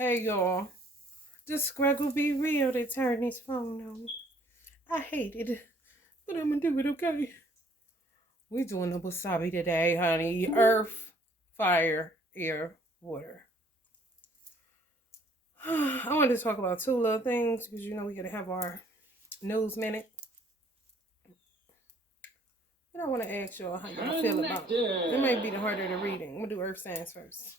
Hey y'all, this Scraggle be real. They turned his phone on. I hate it, but I'm gonna do it, okay? We doing the wasabi today, honey. Earth, fire, air, water. I wanted to talk about two little things because we gotta have our news minute. And I want to ask y'all how y'all feel about it. It might be the harder the reading. I'm gonna do earth science first.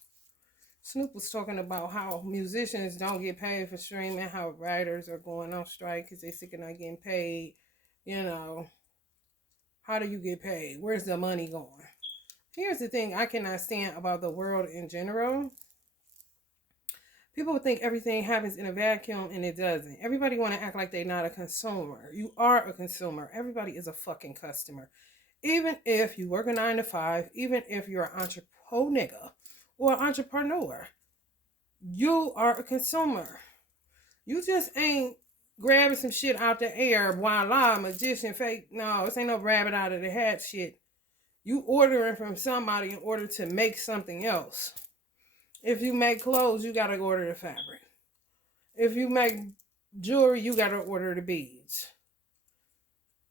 Snoop was talking about how musicians don't get paid for streaming, how writers are going on strike because they sick of not getting paid. You know, how do you get paid? Where's the money going? Here's the thing I cannot stand about the world in general. People think everything happens in a vacuum and it doesn't. Everybody want to act like they're not a consumer. You are a consumer. Everybody is a fucking customer. Even if you work a 9 to 5, even if you're an entrepreneur or an entrepreneur, you are a consumer. You just ain't grabbing some shit out the air, voila, magician, fake. No, this ain't no rabbit out of the hat shit. You ordering from somebody in order to make something else. If you make clothes, you gotta order the fabric. If you make jewelry, you gotta order the beads.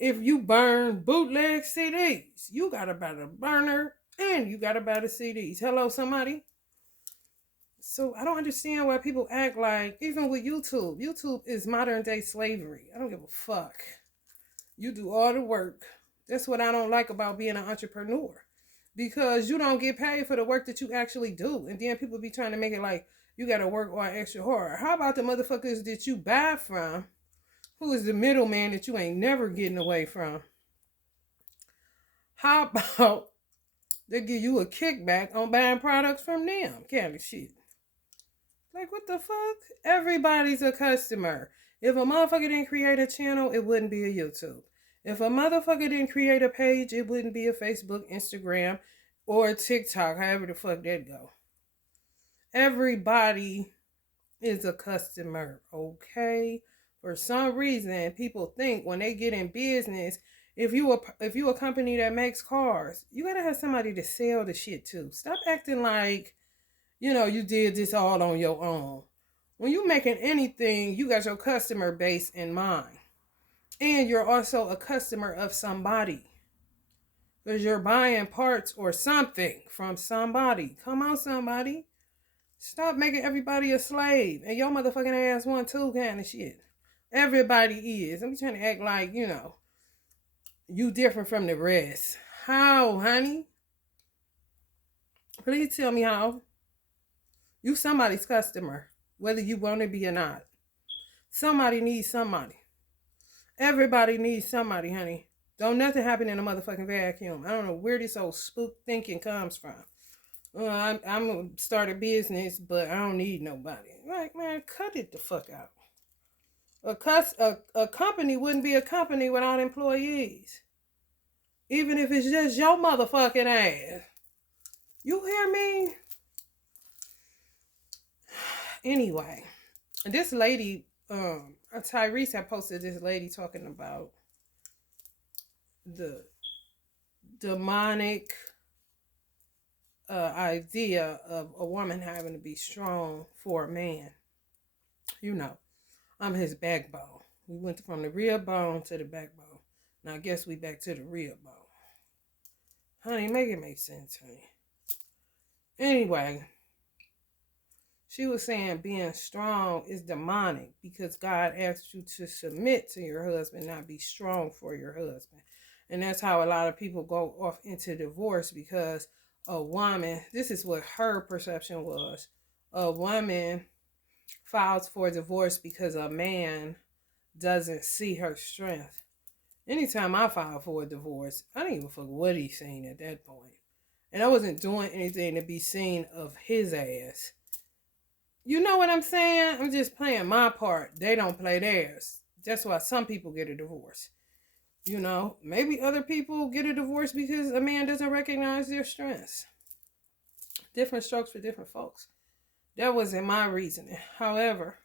If you burn bootleg CDs, you gotta buy the burner and you gotta buy the CDs. Hello, somebody? So I don't understand why people act like, even with YouTube is modern day slavery. I don't give a fuck. You do all the work. That's what I don't like about being an entrepreneur. Because you don't get paid for the work that you actually do. And then people be trying to make it like you gotta work on extra hard. How about the motherfuckers that you buy from, who is the middleman that you ain't never getting away from? How about they give you a kickback on buying products from them? Kind of shit. Like, what the fuck? Everybody's a customer. If a motherfucker didn't create a channel, it wouldn't be a YouTube. If a motherfucker didn't create a page, it wouldn't be a Facebook, Instagram, or TikTok, however the fuck that go. Everybody is a customer, okay? For some reason, people think when they get in business, if you a company that makes cars, you gotta have somebody to sell the shit to. Stop acting like you did this all on your own. When you're making anything, you got your customer base in mind. And you're also a customer of somebody. Because you're buying parts or something from somebody. Come on, somebody. Stop making everybody a slave. And your motherfucking ass one too, kind of shit. Everybody is. I'm trying to act like, you different from the rest. How, honey? Please tell me how. You somebody's customer, whether you want to be or not. Somebody needs somebody. Everybody needs somebody, honey. Don't nothing happen in a motherfucking vacuum. I don't know where this old spook thinking comes from. I'm gonna start a business, but I don't need nobody. Like, man, cut it the fuck out. A company wouldn't be a company without employees. Even if it's just your motherfucking ass. You hear me? Anyway, this lady, Tyrese had posted this lady talking about the demonic idea of a woman having to be strong for a man. I'm his backbone. We went from the real bone to the backbone. Now I guess we back to the real bone. Honey, make it make sense, honey. Anyway, she was saying being strong is demonic because God asked you to submit to your husband, not be strong for your husband. And that's how a lot of people go off into divorce because a woman, this is what her perception was. A woman files for divorce because a man doesn't see her strength. Anytime I file for a divorce, I don't even fuck what he's saying at that point. And I wasn't doing anything to be seen of his ass. You know what I'm saying? I'm just playing my part. They don't play theirs. That's why some people get a divorce. Maybe other people get a divorce because a man doesn't recognize their strengths. Different strokes for different folks. That wasn't my reasoning. However,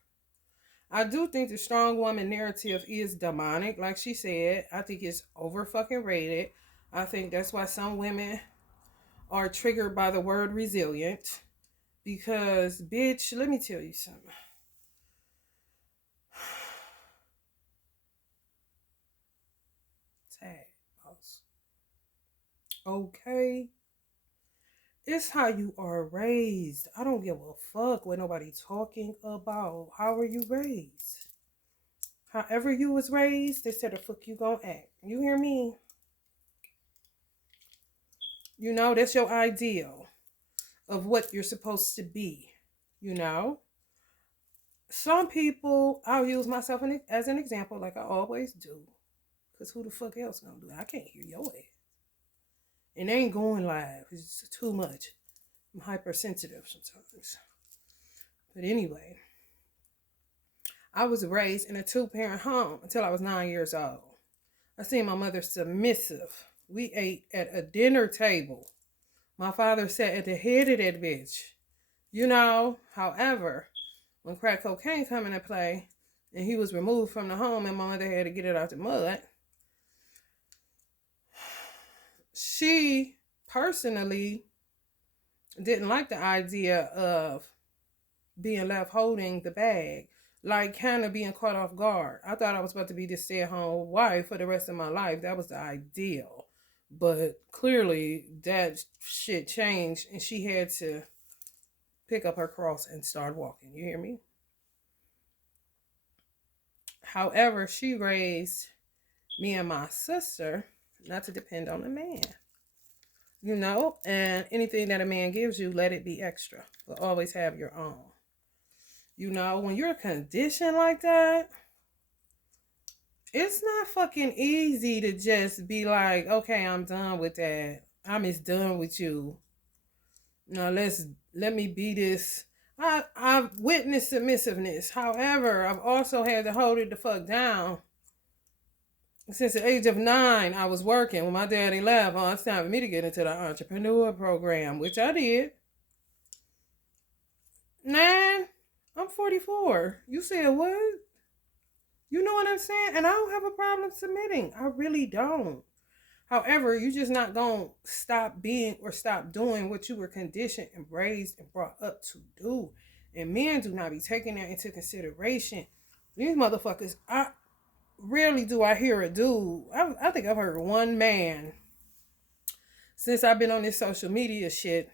I do think the strong woman narrative is demonic. Like she said, I think it's over fucking rated. I think that's why some women are triggered by the word resilient. Because, bitch, let me tell you something. Tag, boss. Okay? It's how you are raised. I don't give a fuck what nobody talking about. How are you raised? However you was raised, they said the fuck you gonna act. You hear me? You know, that's your ideal of what you're supposed to be. You know? Some people, I'll use myself as an example like I always do. Because who the fuck else gonna do it? I can't hear your ass. And they ain't going live. It's too much. I'm hypersensitive sometimes. But anyway, I was raised in a 2-parent home until I was 9 years old. I seen my mother submissive. We ate at a dinner table. My father sat at the head of that bitch. You know, however, when crack cocaine come into play and he was removed from the home and my mother had to get it out the mud, she personally didn't like the idea of being left holding the bag, like kind of being caught off guard. I thought I was about to be this stay-at-home wife for the rest of my life. That was the ideal. But clearly that shit changed and she had to pick up her cross and start walking. You hear me? However, she raised me and my sister not to depend on a man. You know, and anything that a man gives you, let it be extra. But always have your own. You know, when you're conditioned like that, it's not fucking easy to just be like, okay, I'm done with that. I'm just done with you. Now let me be this. I've witnessed submissiveness. However, I've also had to hold it the fuck down. Since the age of 9, I was working. When my daddy left, it's time for me to get into the entrepreneur program, which I did. 9, I'm 44. You said what? You know what I'm saying? And I don't have a problem submitting. I really don't. However, you're just not going to stop being or stop doing what you were conditioned and raised and brought up to do. And men do not be taking that into consideration. These motherfuckers, rarely do I hear a dude. I think I've heard one man since I've been on this social media shit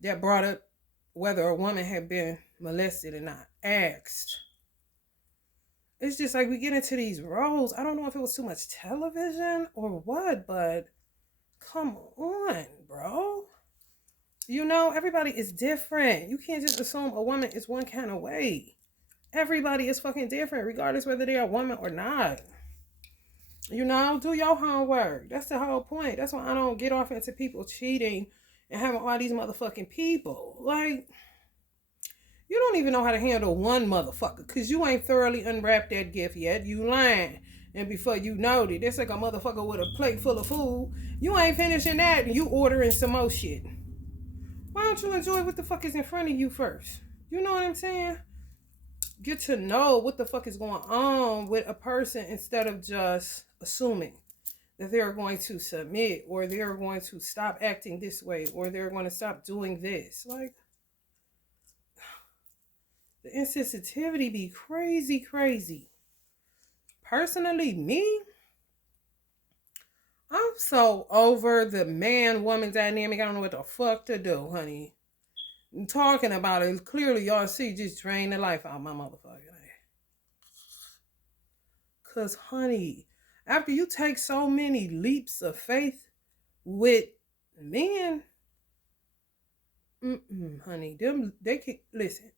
that brought up whether a woman had been molested or not. Asked. It's just like we get into these roles. I don't know if it was too much television or what, but come on, bro. You know, everybody is different. You can't just assume a woman is one kind of way. Everybody is fucking different, regardless whether they're a woman or not. You know, do your homework. That's the whole point. That's why I don't get off into people cheating and having all these motherfucking people. Like, you don't even know how to handle one motherfucker because you ain't thoroughly unwrapped that gift yet. You lying. And before you know it, it's like a motherfucker with a plate full of food. You ain't finishing that and you ordering some more shit. Why don't you enjoy what the fuck is in front of you first? You know what I'm saying? Get to know what the fuck is going on with a person instead of just assuming that they're going to submit or they're going to stop acting this way or they're going to stop doing this. Like, the insensitivity be crazy, crazy. Personally, me, I'm so over the man-woman dynamic. I don't know what the fuck to do, honey. I'm talking about it. Clearly, y'all see just drain the life out of my motherfucker. Because, honey, after you take so many leaps of faith with men, honey, they can, listen.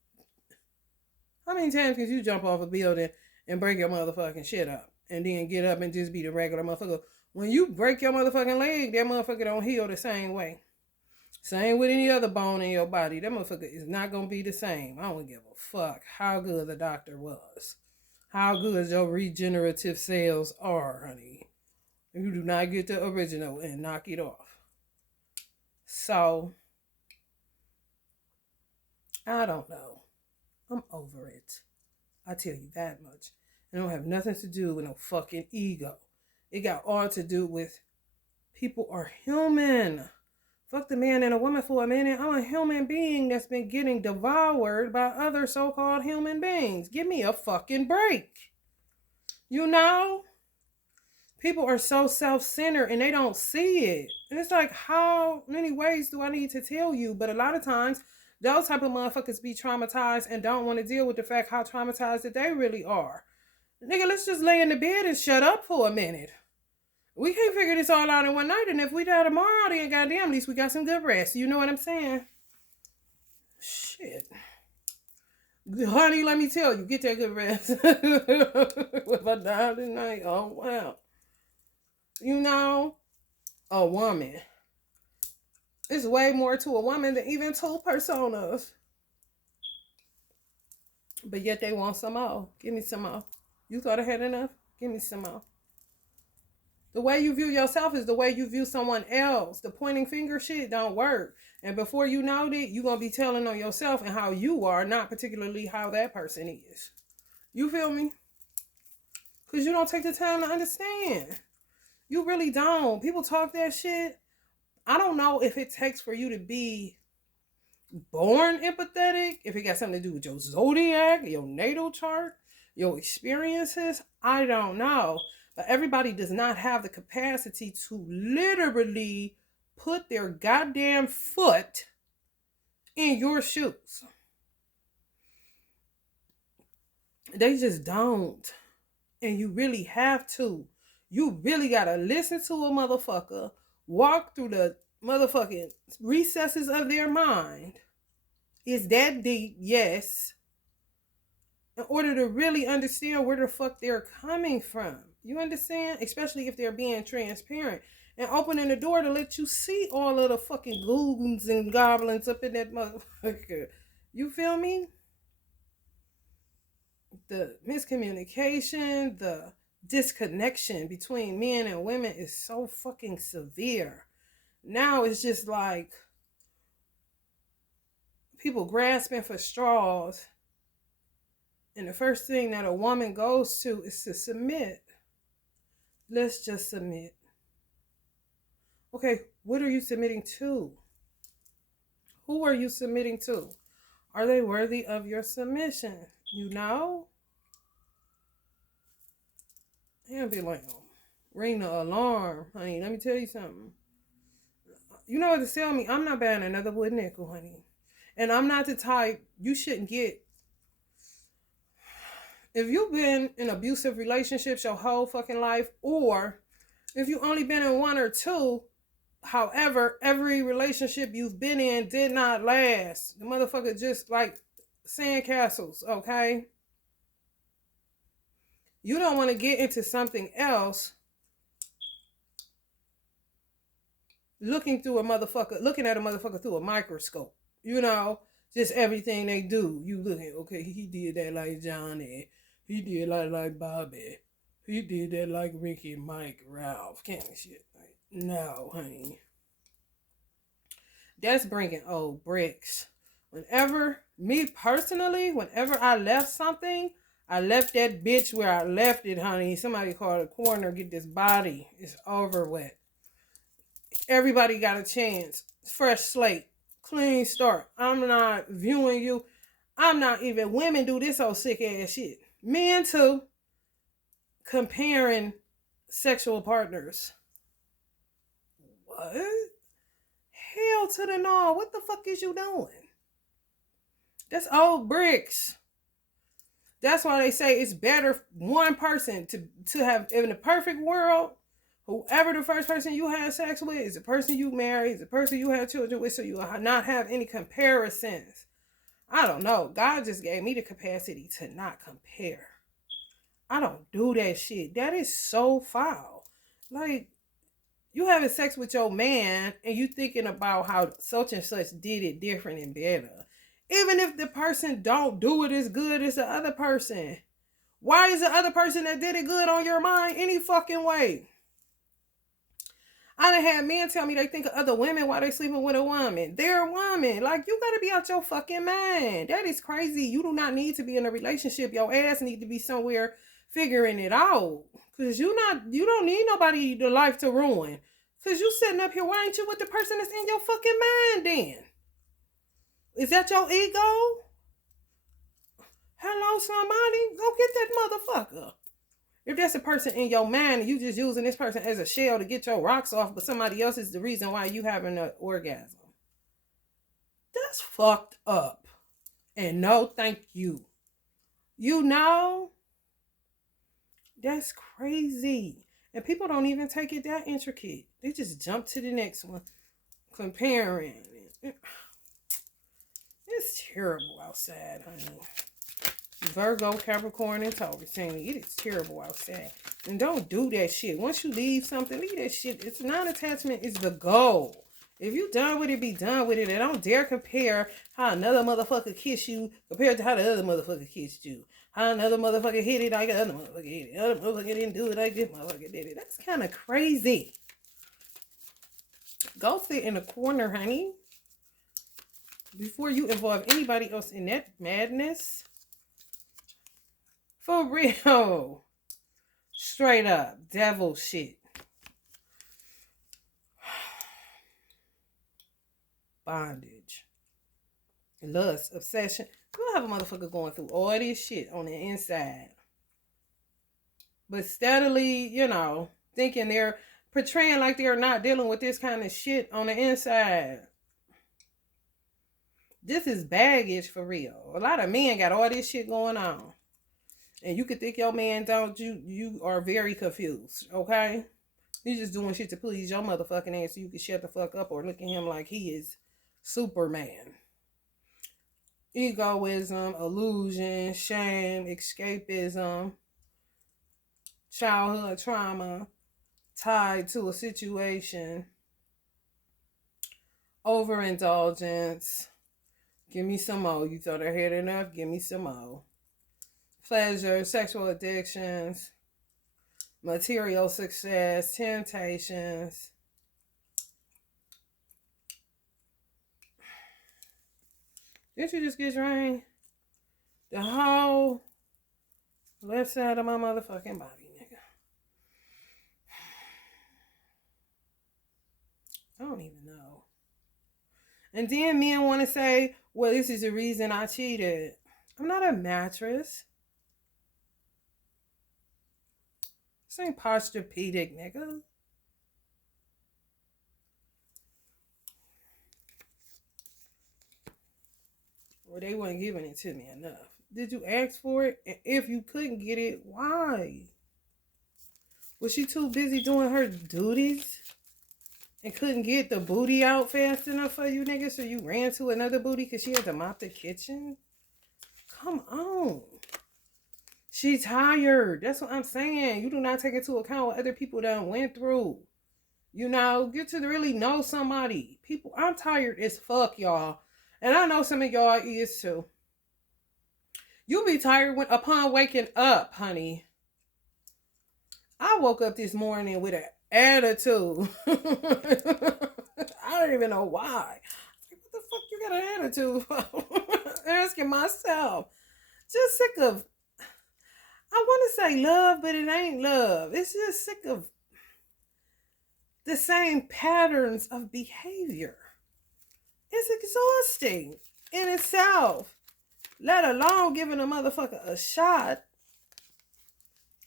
How many times can you jump off a building and break your motherfucking shit up and then get up and just be the regular motherfucker? When you break your motherfucking leg, that motherfucker don't heal the same way. Same with any other bone in your body. That motherfucker is not going to be the same. I don't give a fuck how good the doctor was. How good your regenerative cells are, honey. You do not get the original and knock it off. So, I don't know. I'm over it. I tell you that much. It don't have nothing to do with no fucking ego. It got all to do with people are human. Fuck the man and a woman for a minute. I'm a human being that's been getting devoured by other so-called human beings. Give me a fucking break. You know? People are so self-centered and they don't see it. And it's like, how many ways do I need to tell you? But a lot of times, those type of motherfuckers be traumatized and don't want to deal with the fact how traumatized that they really are. Nigga, let's just lay in the bed and shut up for a minute. We can't figure this all out in one night, and if we die tomorrow, then goddamn, at least we got some good rest. You know what I'm saying? Shit. Honey, let me tell you, get that good rest. If I die tonight, oh wow. You know, a woman. It's way more to a woman than even two personas. But yet they want some more. Give me some more. You thought I had enough? Give me some more. The way you view yourself is the way you view someone else. The pointing finger shit don't work. And before you know it, you're going to be telling on yourself and how you are, not particularly how that person is. You feel me? Because you don't take the time to understand. You really don't. People talk that shit. I don't know if it takes for you to be born empathetic, if it got something to do with your zodiac, your natal chart, your experiences. I don't know. But everybody does not have the capacity to literally put their goddamn foot in your shoes. They just don't. And you really have to. You really got to listen to a motherfucker, walk through the motherfucking recesses of their mind. Is that deep? Yes. In order to really understand where the fuck they're coming from. You understand? Especially if they're being transparent and opening the door to let you see all of the fucking goons and goblins up in that motherfucker. You feel me? The miscommunication, the disconnection between men and women is so fucking severe. Now it's just like people grasping for straws. And the first thing that a woman goes to is to submit. Let's just submit. Okay, what are you submitting to? Who are you submitting to? Are they worthy of your submission? You know? It'll be like, ring the alarm, honey. Let me tell you something. You know what to tell me? I'm not buying another wood nickel, honey. And I'm not the type you shouldn't get. If you've been in abusive relationships your whole fucking life, or if you've only been in one or two, however, every relationship you've been in did not last. The motherfucker just like sandcastles, okay? You don't want to get into something else looking at a motherfucker through a microscope. You know, just everything they do. You look at, okay, he did that like Johnny. He did that like Bobby. He did that like Ricky, Mike, Ralph, kind of shit. Like, no, honey. That's bringing old bricks. Whenever I left something, I left that bitch where I left it, honey. Somebody call the coroner, get this body. It's over with. Everybody got a chance. Fresh slate. Clean start. I'm not viewing you. I'm not even. Women do this old sick ass shit. Men too. Comparing sexual partners. What? Hell to the no. What the fuck is you doing? That's old bricks. That's why they say it's better one person to have, in the perfect world, whoever the first person you had sex with is the person you marry, is the person you have children with, so you will not have any comparisons. I don't know. God just gave me the capacity to not compare. I don't do that shit. That is so foul. Like, you having sex with your man and you thinking about how such and such did it different and better. Even if the person don't do it as good as the other person. Why is the other person that did it good on your mind any fucking way? I done had men tell me they think of other women while they sleeping with a woman. They're a woman. Like, you gotta be out your fucking mind. That is crazy. You do not need to be in a relationship. Your ass need to be somewhere figuring it out. Cause you don't need nobody the life to ruin. Because you sitting up here, why ain't you with the person that's in your fucking mind then? Is that your ego? Hello, somebody. Go get that motherfucker. If that's a person in your mind and you just using this person as a shell to get your rocks off, but somebody else is the reason why you having an orgasm. That's fucked up. And no thank you. You know? That's crazy. And people don't even take it that intricate. They just jump to the next one. Comparing. It's terrible outside, honey. Virgo, Capricorn, and Taurus, saying it is terrible outside. And don't do that shit. Once you leave something, leave that shit. It's non-attachment is the goal. If you done with it, be done with it. And don't dare compare how another motherfucker kissed you compared to how the other motherfucker kissed you. How another motherfucker hit it like the other motherfucker hit it. The other motherfucker didn't do it like this motherfucker did it. That's kind of crazy. Go sit in a corner, honey. Before you involve anybody else in that madness. For real. Straight up. Devil shit. Bondage. Lust. Obsession. You'll have a motherfucker going through all this shit on the inside. But steadily, thinking they're portraying like they're not dealing with this kind of shit on the inside. This is baggage for real. A lot of men got all this shit going on. And you could think your man don't, you are very confused, okay? He's just doing shit to please your motherfucking ass so you can shut the fuck up or look at him like he is Superman. Egoism, illusion, shame, escapism, childhood trauma tied to a situation, overindulgence. Give me some more. You thought I had enough? Give me some more. Pleasure, sexual addictions, material success, temptations. Didn't you just get drained? The whole left side of my motherfucking body, nigga. I don't even know. And then men want to say, well, this is the reason I cheated. I'm not a mattress. This ain't Posturepedic, nigga. Or they weren't giving it to me enough. Did you ask for it? And if you couldn't get it, why? Was she too busy doing her duties? And couldn't get the booty out fast enough for you, nigga? So you ran to another booty because she had to mop the kitchen? Come on. She's tired. That's what I'm saying. You do not take into account what other people done went through. Get to really know somebody. People, I'm tired as fuck, y'all. And I know some of y'all is too. You'll be tired upon waking up, honey. I woke up this morning with an attitude. I don't even know why. What the fuck you got an attitude for? Asking myself. Just sick of, I want to say love, but it ain't love. It's just sick of the same patterns of behavior. It's exhausting in itself. Let alone giving a motherfucker a shot.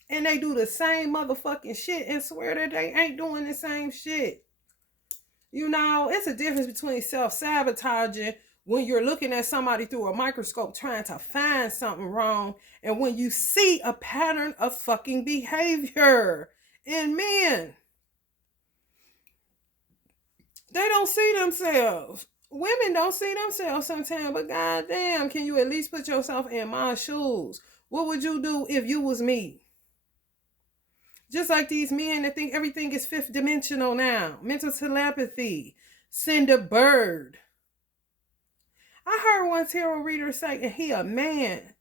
And they do the same motherfucking shit and swear that they ain't doing the same shit. It's a difference between self-sabotaging when you're looking at somebody through a microscope trying to find something wrong, and when you see a pattern of fucking behavior in men. They don't see themselves. Women don't see themselves sometimes, but goddamn, can you at least put yourself in my shoes? What would you do if you was me? Just like these men that think everything is fifth dimensional now. Mental telepathy. Send a bird. I heard one tarot reader say, and he a man.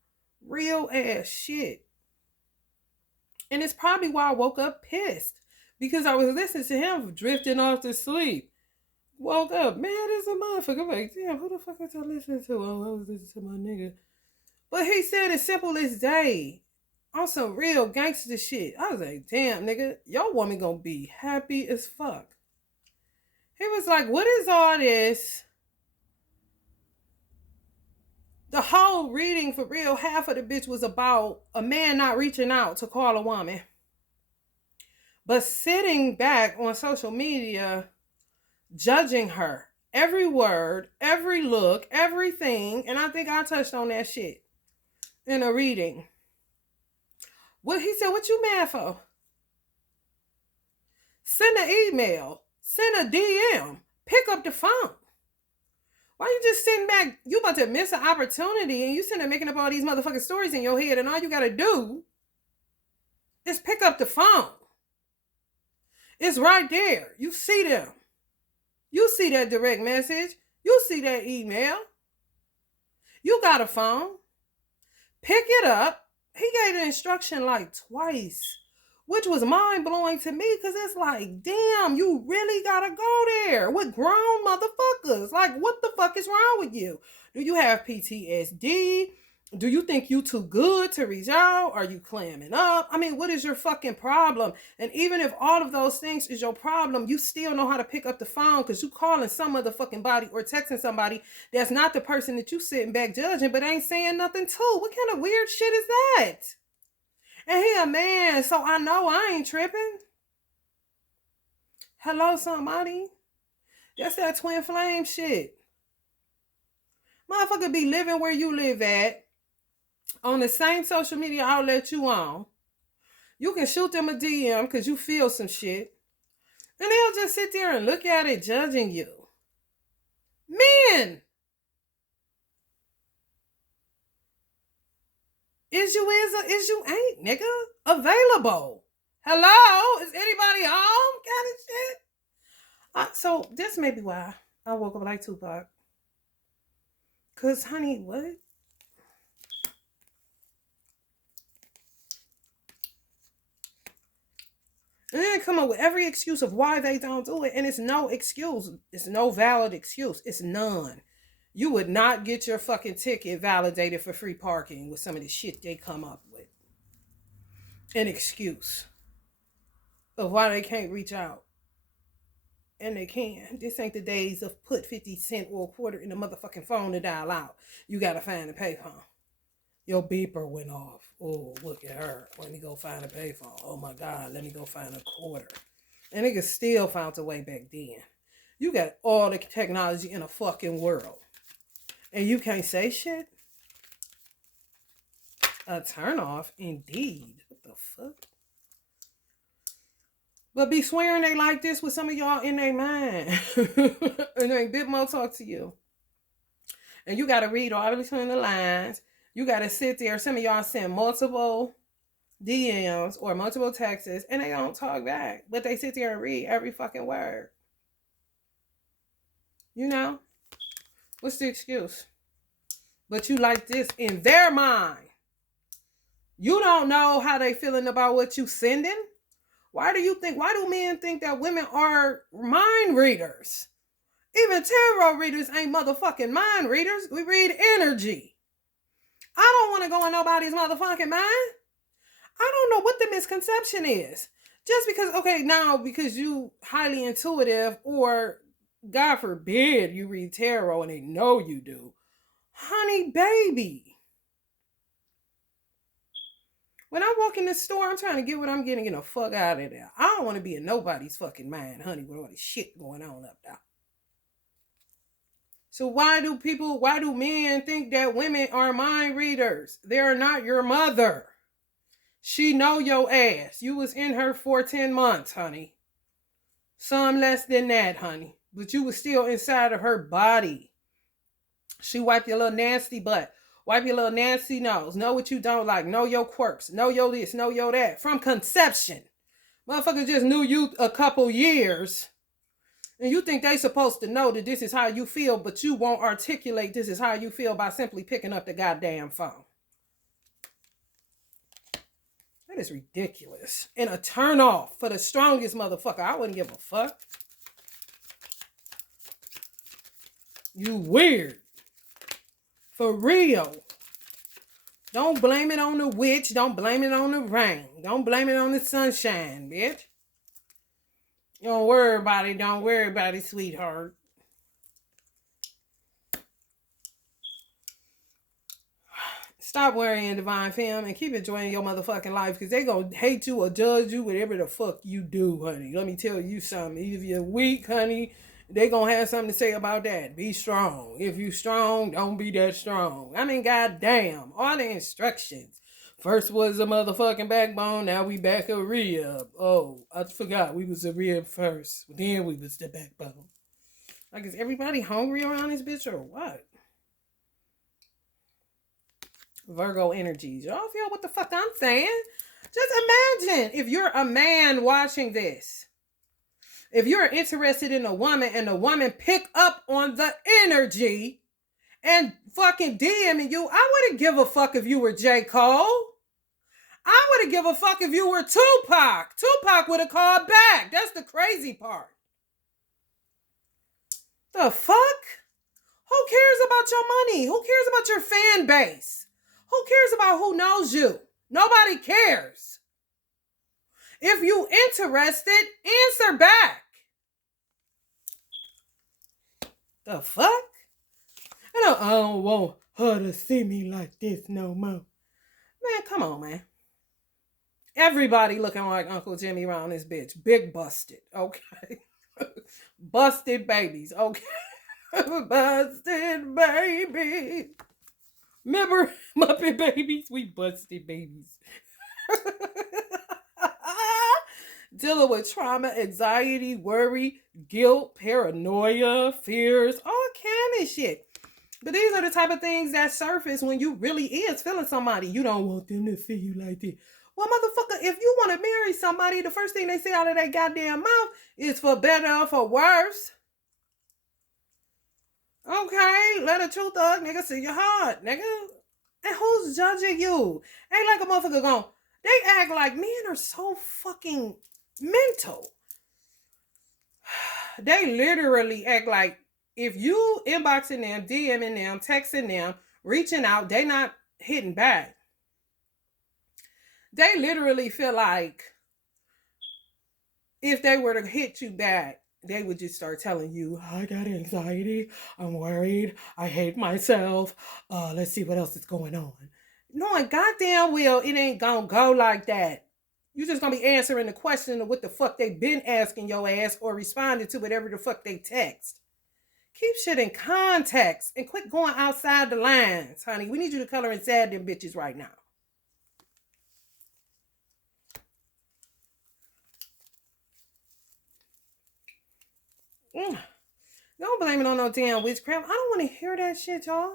Real ass shit. And it's probably why I woke up pissed. Because I was listening to him drifting off to sleep. Woke up, mad as a motherfucker. I'm like, damn, who the fuck was I listening to? Oh, I was listening to my nigga. But he said as simple as day. On some real gangster shit. I was like, damn, nigga, your woman gonna be happy as fuck. He was like, what is all this? The whole reading, for real, half of the bitch was about a man not reaching out to call a woman. But sitting back on social media, judging her. Every word, every look, everything. And I think I touched on that shit in a reading. What he said, what you mad for? Send an email. Send a DM. Pick up the phone. Why you just sitting back? You about to miss an opportunity and you sitting there making up all these motherfucking stories in your head, and all you gotta do is pick up the phone. It's right there. You see them. You see that direct message. You see that email. You got a phone. Pick it up. He gave the instruction like twice, which was mind-blowing to me, because it's like, damn, you really gotta go there with grown motherfuckers. Like, what the fuck is wrong with you? Do you have PTSD? Do you think you too good to reach out? Are you clamming up? I mean, what is your fucking problem? And even if all of those things is your problem, you still know how to pick up the phone, because you calling some motherfucking body or texting somebody that's not the person that you sitting back judging, but ain't saying nothing to. What kind of weird shit is that? And he a man, so I know I ain't tripping. Hello, somebody. That's that twin flame shit. Motherfucker be living where you live at, on the same social media outlet you on. You can shoot them a DM because you feel some shit, and they'll just sit there and look at it judging you. Men! Is you ain't, nigga. Available. Hello? Is anybody home? Kind of shit. So this may be why I woke up like Tupac. Cause honey, what? And then come up with every excuse of why they don't do it. And it's no excuse. It's no valid excuse. It's none. You would not get your fucking ticket validated for free parking with some of the shit they come up with. An excuse of why they can't reach out. And they can. This ain't the days of put 50 cents or a quarter in the motherfucking phone to dial out. You gotta find a payphone. Your beeper went off. Oh, look at her. Let me go find a payphone. Oh my God, let me go find a quarter. And niggas still found a way back then. You got all the technology in the fucking world. And you can't say shit? A turn off, indeed. What the fuck? But be swearing they like this with some of y'all in their mind. And then bit more talk to you. And you got to read all between the lines. You got to sit there. Some of y'all send multiple DMs or multiple texts, and they don't talk back. But they sit there and read every fucking word. You know? What's the excuse? But you like this in their mind. You don't know how they feeling about what you sending. Why do men think that women are mind readers? Even tarot readers ain't motherfucking mind readers. We read energy. I don't want to go in nobody's motherfucking mind. I don't know what the misconception is. Just because you highly intuitive, or God forbid you read tarot and they know you do. Honey, baby. When I walk in the store, I'm trying to get what I'm getting and get the fuck out of there. I don't want to be in nobody's fucking mind, honey, with all this shit going on up there. So why do men think that women are mind readers? They're not your mother. She know your ass. You was in her for 10 months, honey. Some less than that, honey. But you was still inside of her body. She wiped your little nasty butt. Wipe your little nasty nose. Know what you don't like. Know your quirks. Know your this. Know your that. From conception. Motherfuckers just knew you a couple years. And you think they supposed to know that this is how you feel, but you won't articulate this is how you feel by simply picking up the goddamn phone. That is ridiculous. And a turn off for the strongest motherfucker. I wouldn't give a fuck. You weird. For real. Don't blame it on the witch. Don't blame it on the rain. Don't blame it on the sunshine, bitch. Don't worry about it. Don't worry about it, sweetheart. Stop worrying, Divine Fam, and keep enjoying your motherfucking life, because they gonna hate you or judge you whatever the fuck you do, honey. Let me tell you something. If you're weak, honey, they gonna have something to say about that. Be strong. If you strong, don't be that strong. I mean, goddamn, all the instructions. First was a motherfucking backbone, now we back a rib. Oh, I forgot we was a rib first. Then we was the backbone. Like, is everybody hungry around this bitch or what? Virgo energies. Y'all feel what the fuck I'm saying? Just imagine if you're a man watching this. If you're interested in a woman and the woman pick up on the energy and fucking DMing you, I wouldn't give a fuck if you were J. Cole. I wouldn't give a fuck if you were Tupac. Tupac would have called back. That's the crazy part. The fuck? Who cares about your money? Who cares about your fan base? Who cares about who knows you? Nobody cares. If you interested, answer back. The fuck? I don't want her to see me like this no more. Man, come on, man. Everybody looking like Uncle Jimmy around this bitch. Big busted, okay? Busted babies, okay? Busted babies. Remember Muppet Babies? We busted babies. Dealing with trauma, anxiety, worry, guilt, paranoia, fears, all kind of shit. But these are the type of things that surface when you really is feeling somebody. You don't want them to see you like this. Well, motherfucker, if you want to marry somebody, the first thing they say out of their goddamn mouth is for better or for worse. Okay, let a true thug nigga see your heart, nigga. And who's judging you? Ain't like a motherfucker going, they act like men are so fucking mental. They literally act like if you inboxing them, DMing them, texting them, reaching out, they not hitting back. They literally feel like if they were to hit you back, they would just start telling you, I got anxiety, I'm worried, I hate myself, let's see what else is going on. Knowing goddamn well it ain't gonna go like that. You just gonna be answering the question of what the fuck they been asking your ass or responding to whatever the fuck they text. Keep shit in context and quit going outside the lines, honey. We need you to color inside them bitches right now. Don't blame it on no damn witchcraft. I don't want to hear that shit, y'all.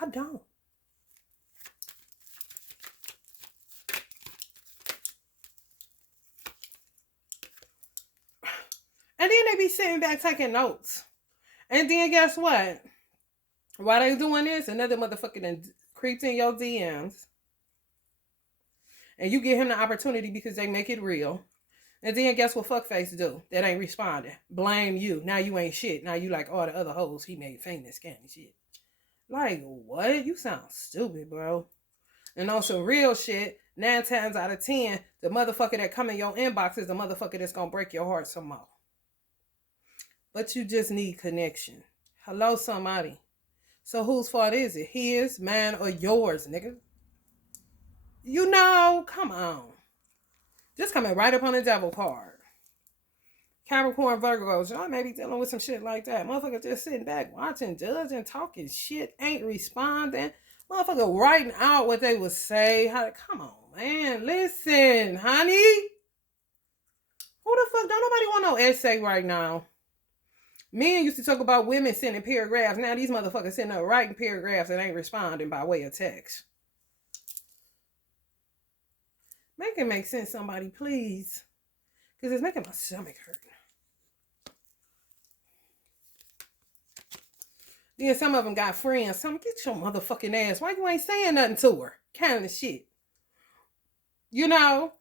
I don't. And then they be sitting back taking notes. And then guess what? While they doing this, another motherfucker then creeps in your DMs. And you give him the opportunity because they make it real. And then guess what fuckface do? That ain't responding. Blame you. Now you ain't shit. Now you like all the other hoes he made famous kind of shit. Like, what? You sound stupid, bro. And also real shit, 9 times out of 10, the motherfucker that come in your inbox is the motherfucker that's gonna break your heart some more. But you just need connection. Hello, somebody. So whose fault is it? His, mine, or yours, nigga? You know, come on. Just coming right up on the devil card. Capricorn, Virgos, y'all may be dealing with some shit like that. Motherfucker just sitting back, watching, judging, talking shit, ain't responding. Motherfucker writing out what they would say. Come on, man. Listen, honey. Who the fuck? Don't nobody want no essay right now. Men used to talk about women sending paragraphs. Now these motherfuckers sitting up writing paragraphs and ain't responding by way of text. Make it make sense, somebody, please. Because it's making my stomach hurt. Then some of them got friends. Some get your motherfucking ass. Why you ain't saying nothing to her? Kind of shit. You know?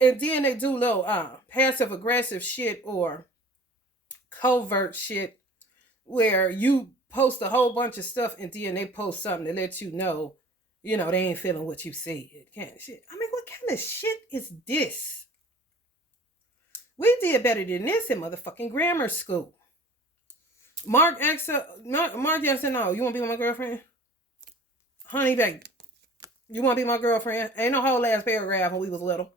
And then they do little passive aggressive shit or covert shit where you post a whole bunch of stuff and then they post something to let you know, they ain't feeling what you said. Kind of shit. I mean, what kind of shit is this? We did better than this in motherfucking grammar school. Mark asked, Mark said, no, you want to be my girlfriend? Honey, babe, you want to be my girlfriend? Ain't no whole ass paragraph when we was little.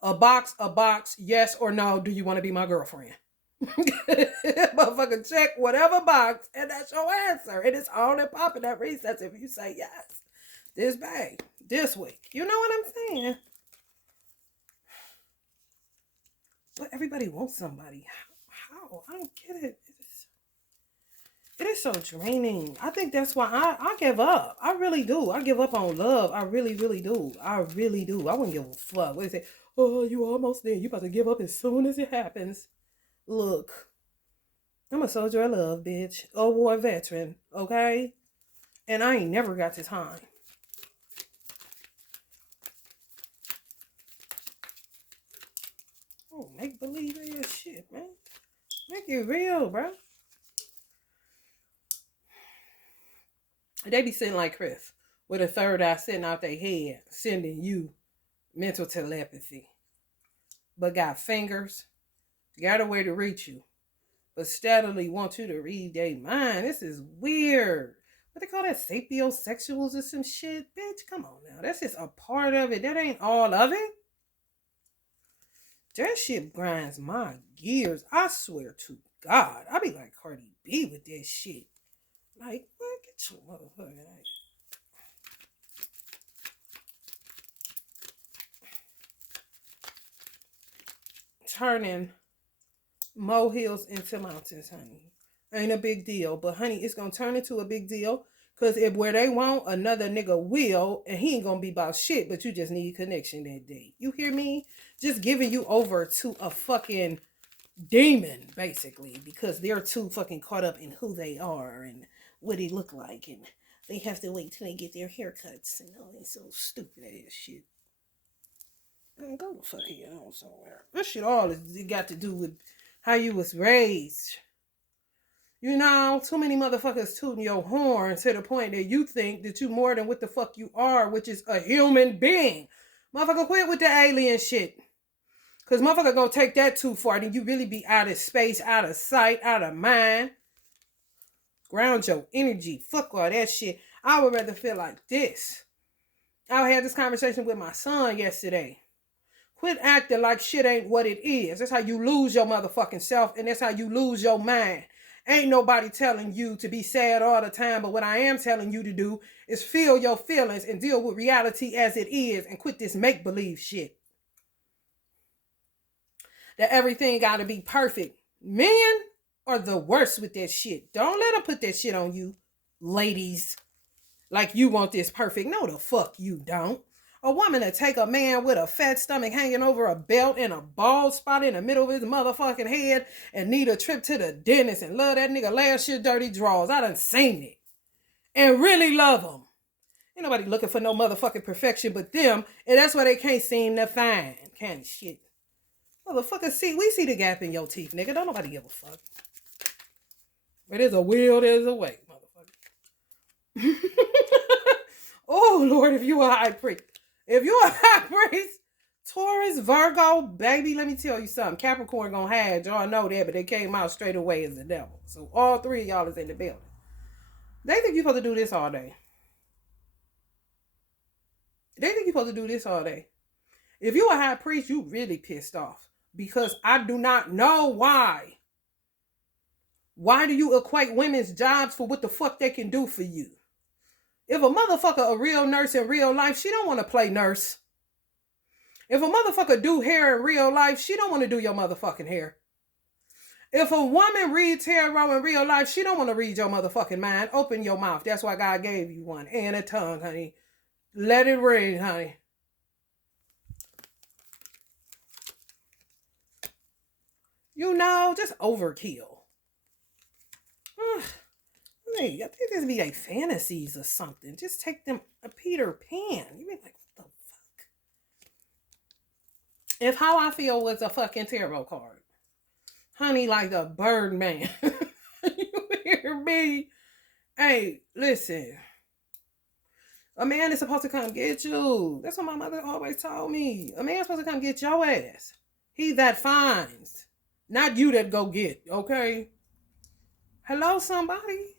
A box, yes or no, do you want to be my girlfriend? Motherfucker, check whatever box, and that's your answer. And it's on and popping at recess if you say yes. This bag, this week. You know what I'm saying? But everybody wants somebody. How? I don't get it. It is so draining. I think that's why I give up. I really do. I give up on love. I really, really do. I really do. I wouldn't give a fuck. What they say? Oh, you almost there. You about to give up as soon as it happens. Look, I'm a soldier of love, bitch. A war veteran, okay? And I ain't never got the time. Oh, make believe ass shit, man. Make it real, bro. They be sitting like Chris, with a third eye sitting out their head, sending you mental telepathy. But got fingers, got a way to reach you, but steadily want you to read their mind. This is weird. What they call that? Sapiosexuals or some shit? Bitch, come on now. That's just a part of it. That ain't all of it. That shit grinds my gears. I swear to God. I be like Cardi B with that shit. Like, what? Get your motherfucking ass. Turning molehills into mountains, honey. Ain't a big deal. But, honey, it's going to turn into a big deal. Because if where they want, another nigga will. And he ain't going to be about shit. But you just need connection that day. You hear me? Just giving you over to a fucking demon, basically. Because they're too fucking caught up in who they are and what he look like, and they have to wait till they get their haircuts and all that so stupid ass shit. Man, go the fuck here on somewhere. This shit all it got to do with how you was raised. You know, too many motherfuckers tooting your horn to the point that you think that you more than what the fuck you are, which is a human being. Motherfucker, quit with the alien shit. Cause motherfucker gonna take that too far, then you really be out of space, out of sight, out of mind. Ground your energy. Fuck all that shit. I would rather feel like this. I had this conversation with my son yesterday. Quit acting like shit ain't what it is. That's how you lose your motherfucking self, and that's how you lose your mind. Ain't nobody telling you to be sad all the time, but what I am telling you to do is feel your feelings and deal with reality as it is and quit this make-believe shit. That everything gotta be perfect. Men are the worst with that shit. Don't let them put that shit on you, ladies. Like you want this perfect. No, the fuck you don't. A woman to take a man with a fat stomach hanging over a belt and a bald spot in the middle of his motherfucking head and need a trip to the dentist and love that nigga last year dirty draws. I done seen it. And really love him. Ain't nobody looking for no motherfucking perfection but them. And that's why they can't seem to find. Kind of shit. Motherfucker, we see the gap in your teeth, nigga. Don't nobody give a fuck. Where there's a will, there's a way, motherfucker. Oh, Lord, if you a high priest. If you a high priest, Taurus, Virgo, baby, let me tell you something. Capricorn gonna have, y'all know that, but they came out straight away as the devil. So all three of y'all is in the building. They think you're supposed to do this all day. If you a high priest, you really pissed off. Because I do not know why. Why do you equate women's jobs for what the fuck they can do for you? If a motherfucker a real nurse in real life, she don't want to play nurse. If a motherfucker do hair in real life, she don't want to do your motherfucking hair. If a woman reads tarot in real life, she don't want to read your motherfucking mind. Open your mouth. That's why God gave you one. And a tongue, honey. Let it ring, honey. You know, just overkill. I think this be like fantasies or something. Just take them a Peter Pan. You be like, what the fuck? If how I feel was a fucking tarot card. Honey, like the Birdman. You hear me? Hey, listen. A man is supposed to come get you. That's what my mother always told me. A man's supposed to come get your ass. He that finds. Not you that go get, okay? Hello, somebody?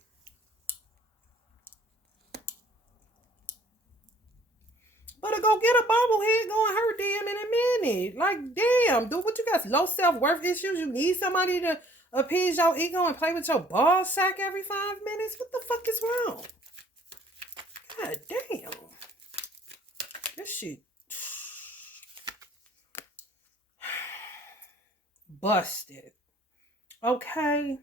But to go get a bobblehead going hurt them in a minute. Like, damn, dude, what you got? Low self-worth issues? You need somebody to appease your ego and play with your ball sack every 5 minutes? What the fuck is wrong? God damn. This shit. Busted. Okay.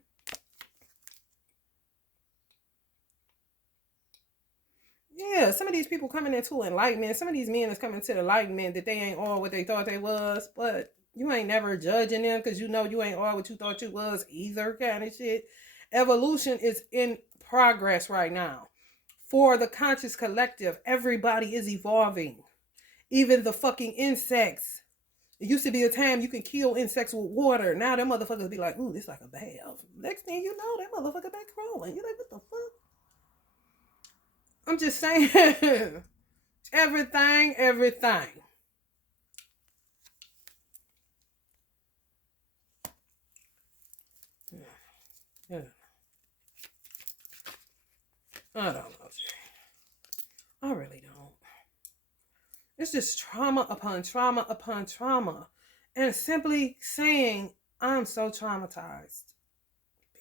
Yeah, some of these people coming into enlightenment, some of these men is coming to the enlightenment that they ain't all what they thought they was, but you ain't never judging them because you know you ain't all what you thought you was either, kind of shit. Evolution is in progress right now. For the conscious collective, everybody is evolving. Even the fucking insects. It used to be a time you can kill insects with water. Now them motherfuckers be like, ooh, this like a bath. Next thing you know, that motherfucker back crawling. You like, what the fuck? I'm just saying. everything. Yeah. I don't know, Jay. I really don't. It's just trauma upon trauma upon trauma. And simply saying, I'm so traumatized.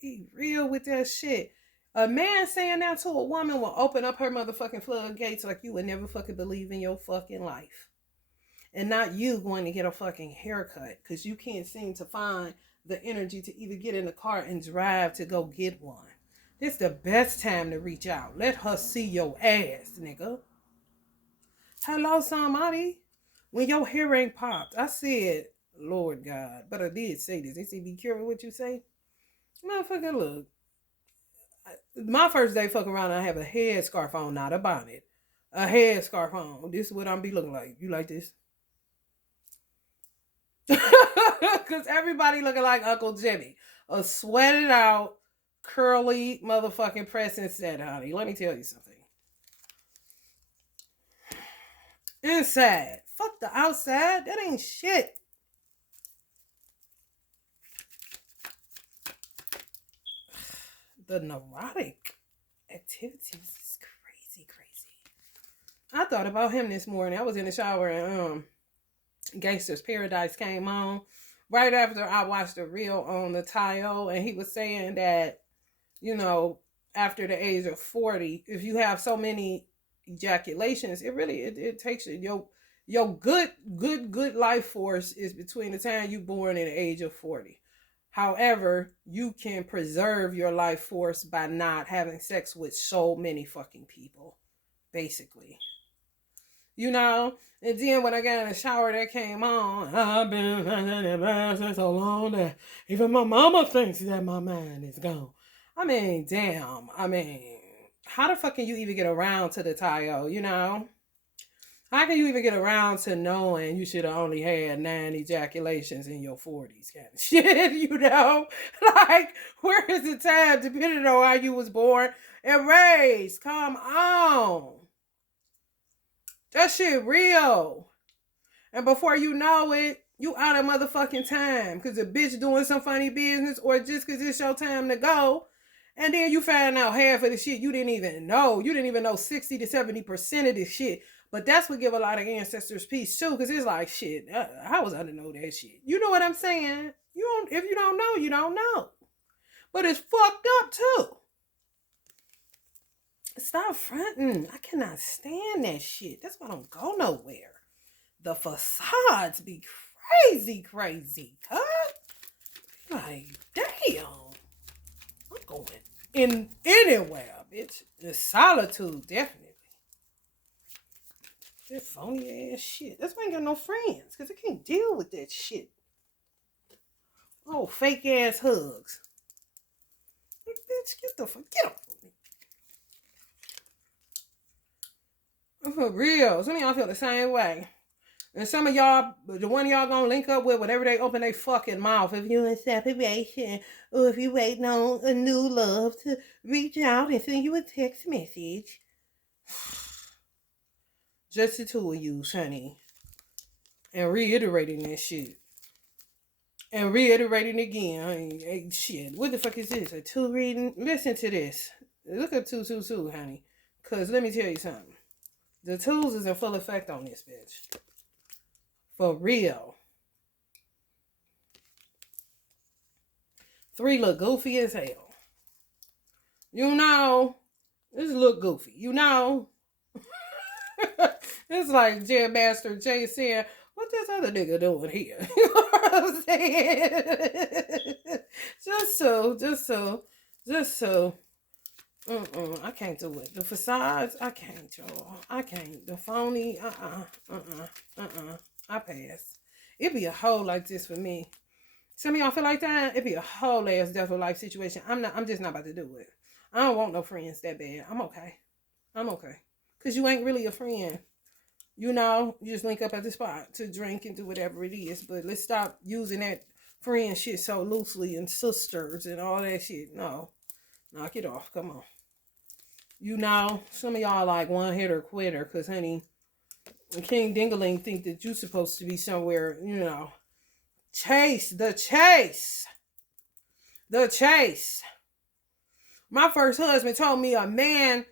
Be real with that shit. A man saying that to a woman will open up her motherfucking floodgates like you would never fucking believe in your fucking life. And not you going to get a fucking haircut because you can't seem to find the energy to either get in the car and drive to go get one. This the best time to reach out. Let her see your ass, nigga. Hello, somebody. When your hair ain't popped, I said, Lord God, but I did say this. They say, be careful what you say. Motherfucker, look. My first day fucking around, I have a headscarf on, not a bonnet. A headscarf on. This is what I'm be looking like. You like this? Because everybody looking like Uncle Jimmy. A sweated out, curly motherfucking pressing set, honey. Let me tell you something. Inside. Fuck the outside. That ain't shit. The neurotic activities is crazy. I thought about him this morning. I was in the shower and Gangster's Paradise came on right after I watched the reel on the Tayo, and he was saying that, you know, after the age of 40, if you have so many ejaculations, it takes your good life force is between the time you born and the age of 40. However, you can preserve your life force by not having sex with so many fucking people, basically. You know? And then when I got in the shower, that came on. I've been in so long that even my mama thinks that my mind is gone. I mean, damn. I mean, how the fuck can you even get around to the Tayo, you know? How can you even get around to knowing you should have only had 9 ejaculations in your 40s kind of shit, you know? Like, where is the time depending on how you was born and raised? Come on. That shit real. And before you know it, you out of motherfucking time because a bitch doing some funny business or just because it's your time to go. And then you find out half of the shit you didn't even know. You didn't even know 60 to 70% of this shit. But that's what give a lot of ancestors peace too, because it's like, shit, how was I to know that shit? You know what I'm saying? If you don't know, you don't know. But it's fucked up too. Stop fronting. I cannot stand that shit. That's why I don't go nowhere. The facades be crazy, huh? Like, damn. I'm going in anywhere, bitch. The solitude, definitely. That phony ass shit. That's why I ain't got no friends, because I can't deal with that shit. Oh, fake ass hugs. Like, bitch, get off me. For real. Some of y'all feel the same way. And some of y'all, the one y'all gonna link up with, whenever they open their fucking mouth, if you in separation, or if you waiting on a new love to reach out and send you a text message. Just the two of you, honey. And reiterating that shit. And reiterating again. Hey, shit. What the fuck is this? A 2 reading? Listen to this. Look up 222, honey. Because let me tell you something. The 2s is in full effect on this bitch. For real. 3 look goofy as hell. You know. This look goofy. You know. It's like Jam Master Jay said, what this other nigga doing here? You know what I'm saying? Just so. I can't do it. The facades, I can't, y'all. I can't. The phony, I pass. It be a hole like this for me. Some of y'all feel like that? It be a whole ass death or life situation. I'm just not about to do it. I don't want no friends that bad. I'm okay. Because you ain't really a friend. You know, you just link up at the spot to drink and do whatever it is. But let's stop using that friend shit so loosely and sisters and all that shit. No. Knock it off. Come on. You know, some of y'all like one hitter quitter because, honey, King Dingaling think that you supposed to be somewhere, you know. The chase. My first husband told me a man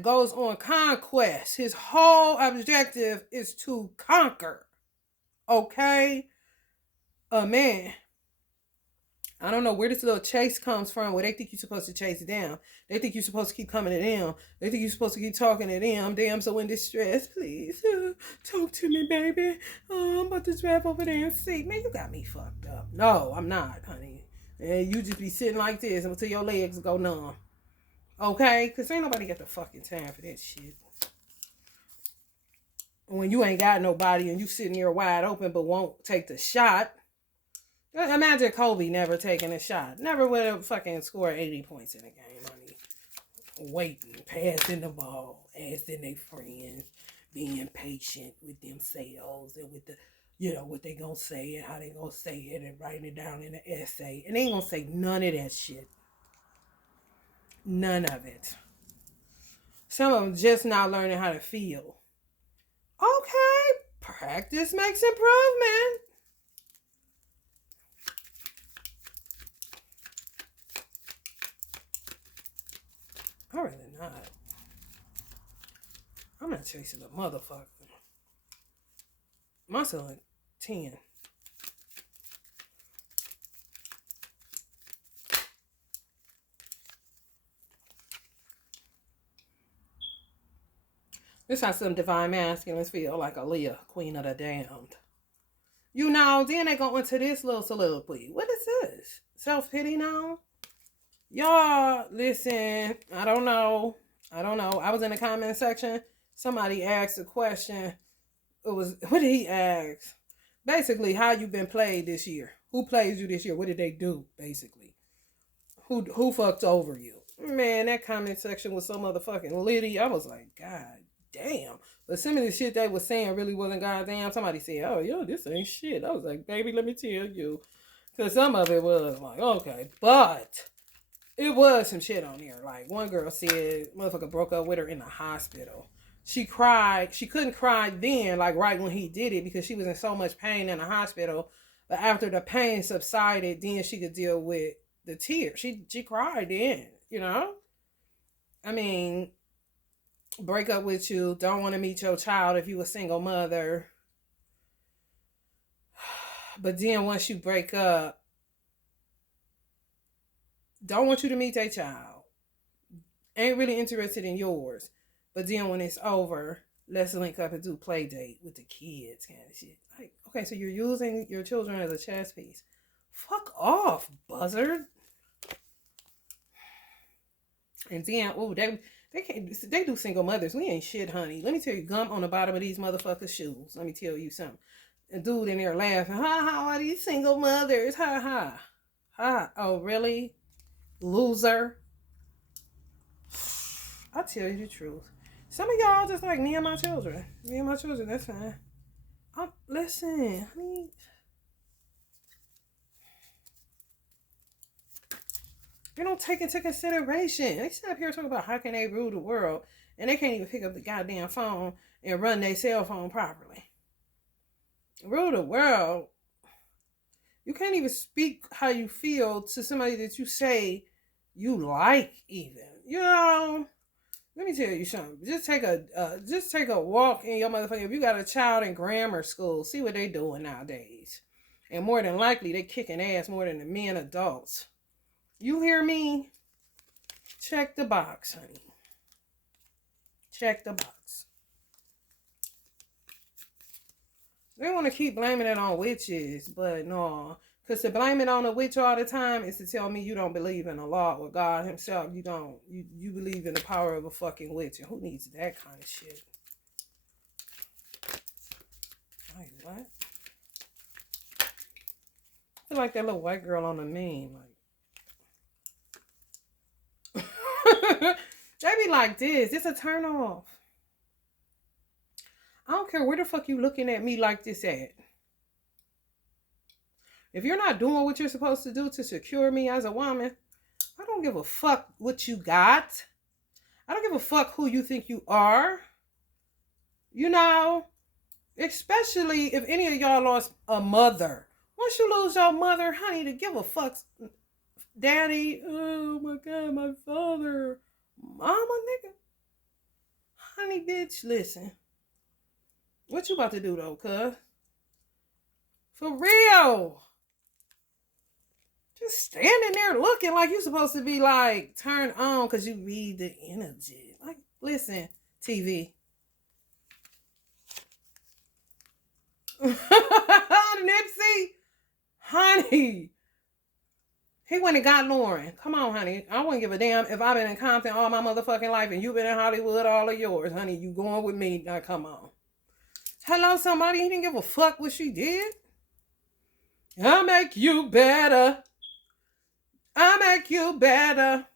goes on conquest. His whole objective is to conquer. Okay? A man. I don't know where this little chase comes from, where they think you're supposed to chase them. They think you're supposed to keep coming to them. They think you're supposed to keep talking to them. Damn, so in distress, please. Talk to me, baby. I'm about to drive over there and see. Man, you got me fucked up. No, I'm not, honey. And you just be sitting like this until your legs go numb. Okay? Because ain't nobody got the fucking time for that shit. When you ain't got nobody and you sitting there wide open but won't take the shot. Imagine Kobe never taking a shot. Never would have fucking scored 80 points in a game, honey. Waiting, passing the ball, asking their friends, being patient with themselves and with the, you know, what they gonna say and how they gonna say it and writing it down in an essay. And they ain't gonna say none of that shit. None of it. Some of them just not learning how to feel. Okay, practice makes improvement. I really not. I'm not chasing a motherfucker. My son 10. This how some divine masculines feel, like Aaliyah, queen of the damned. You know, then they go into this little soliloquy. What is this? Self-pity now? Y'all, listen, I don't know. I was in the comment section. Somebody asked a question. What did he ask? Basically, how you been played this year? Who plays you this year? What did they do, basically? Who fucked over you? Man, that comment section was so motherfucking litty. I was like, God damn. But some of the shit they was saying really wasn't goddamn. Somebody said, oh, yo, this ain't shit. I was like, baby, let me tell you. Because some of it was like, okay. But it was some shit on there. Like, one girl said, motherfucker broke up with her in the hospital. She cried. She couldn't cry then, like right when he did it, because she was in so much pain in the hospital. But after the pain subsided, then she could deal with the tears. She cried then, you know? I mean, break up with you, don't want to meet your child if you a single mother. But then once you break up, don't want you to meet their child. Ain't really interested in yours. But then when it's over, let's link up and do play date with the kids kind of shit. Like, okay, so you're using your children as a chess piece. Fuck off, buzzard. And then, oh, they do single mothers. We ain't shit, honey. Let me tell you, gum on the bottom of these motherfuckers' shoes. Let me tell you something. A dude in there laughing. Ha ha, are these single mothers? Ha ha. Ha. Oh, really? Loser. I tell you the truth. Some of y'all just like me and my children. Me and my children, that's fine. Listen, I mean, you don't take into consideration. They sit up here talking about how can they rule the world, and they can't even pick up the goddamn phone and run their cell phone properly. Rule the world. You can't even speak how you feel to somebody that you say you like even. You know, let me tell you something. Just take a walk in your motherfucking. If you got a child in grammar school, see what they doing nowadays. And more than likely, they kicking ass more than the men adults. You hear me? Check the box, honey. Check the box. They want to keep blaming it on witches, but no. Because to blame it on a witch all the time is to tell me you don't believe in Allah or God himself. You don't. You believe in the power of a fucking witch. And who needs that kind of shit? Like, what? I feel like that little white girl on the meme. Like, they be like this. It's a turn off. I don't care where the fuck you looking at me like this at. If you're not doing what you're supposed to do to secure me as a woman, I don't give a fuck what you got. I don't give a fuck who you think you are. You know, especially if any of y'all lost a mother. Once you lose your mother, honey, to give a fuck. Daddy, oh my God, my father. Mama, nigga. Honey, bitch, listen. What you about to do though, cuz? For real. Just standing there looking like you're supposed to be like turned on because you read the energy. Like, listen, TV. Nipsey, honey. He went and got Lauren. Come on, honey. I wouldn't give a damn if I've been in Compton all my motherfucking life and you've been in Hollywood all of yours. Honey, you going with me. Now, come on. Hello, somebody. He didn't give a fuck what she did. I'll make you better. I'll make you better.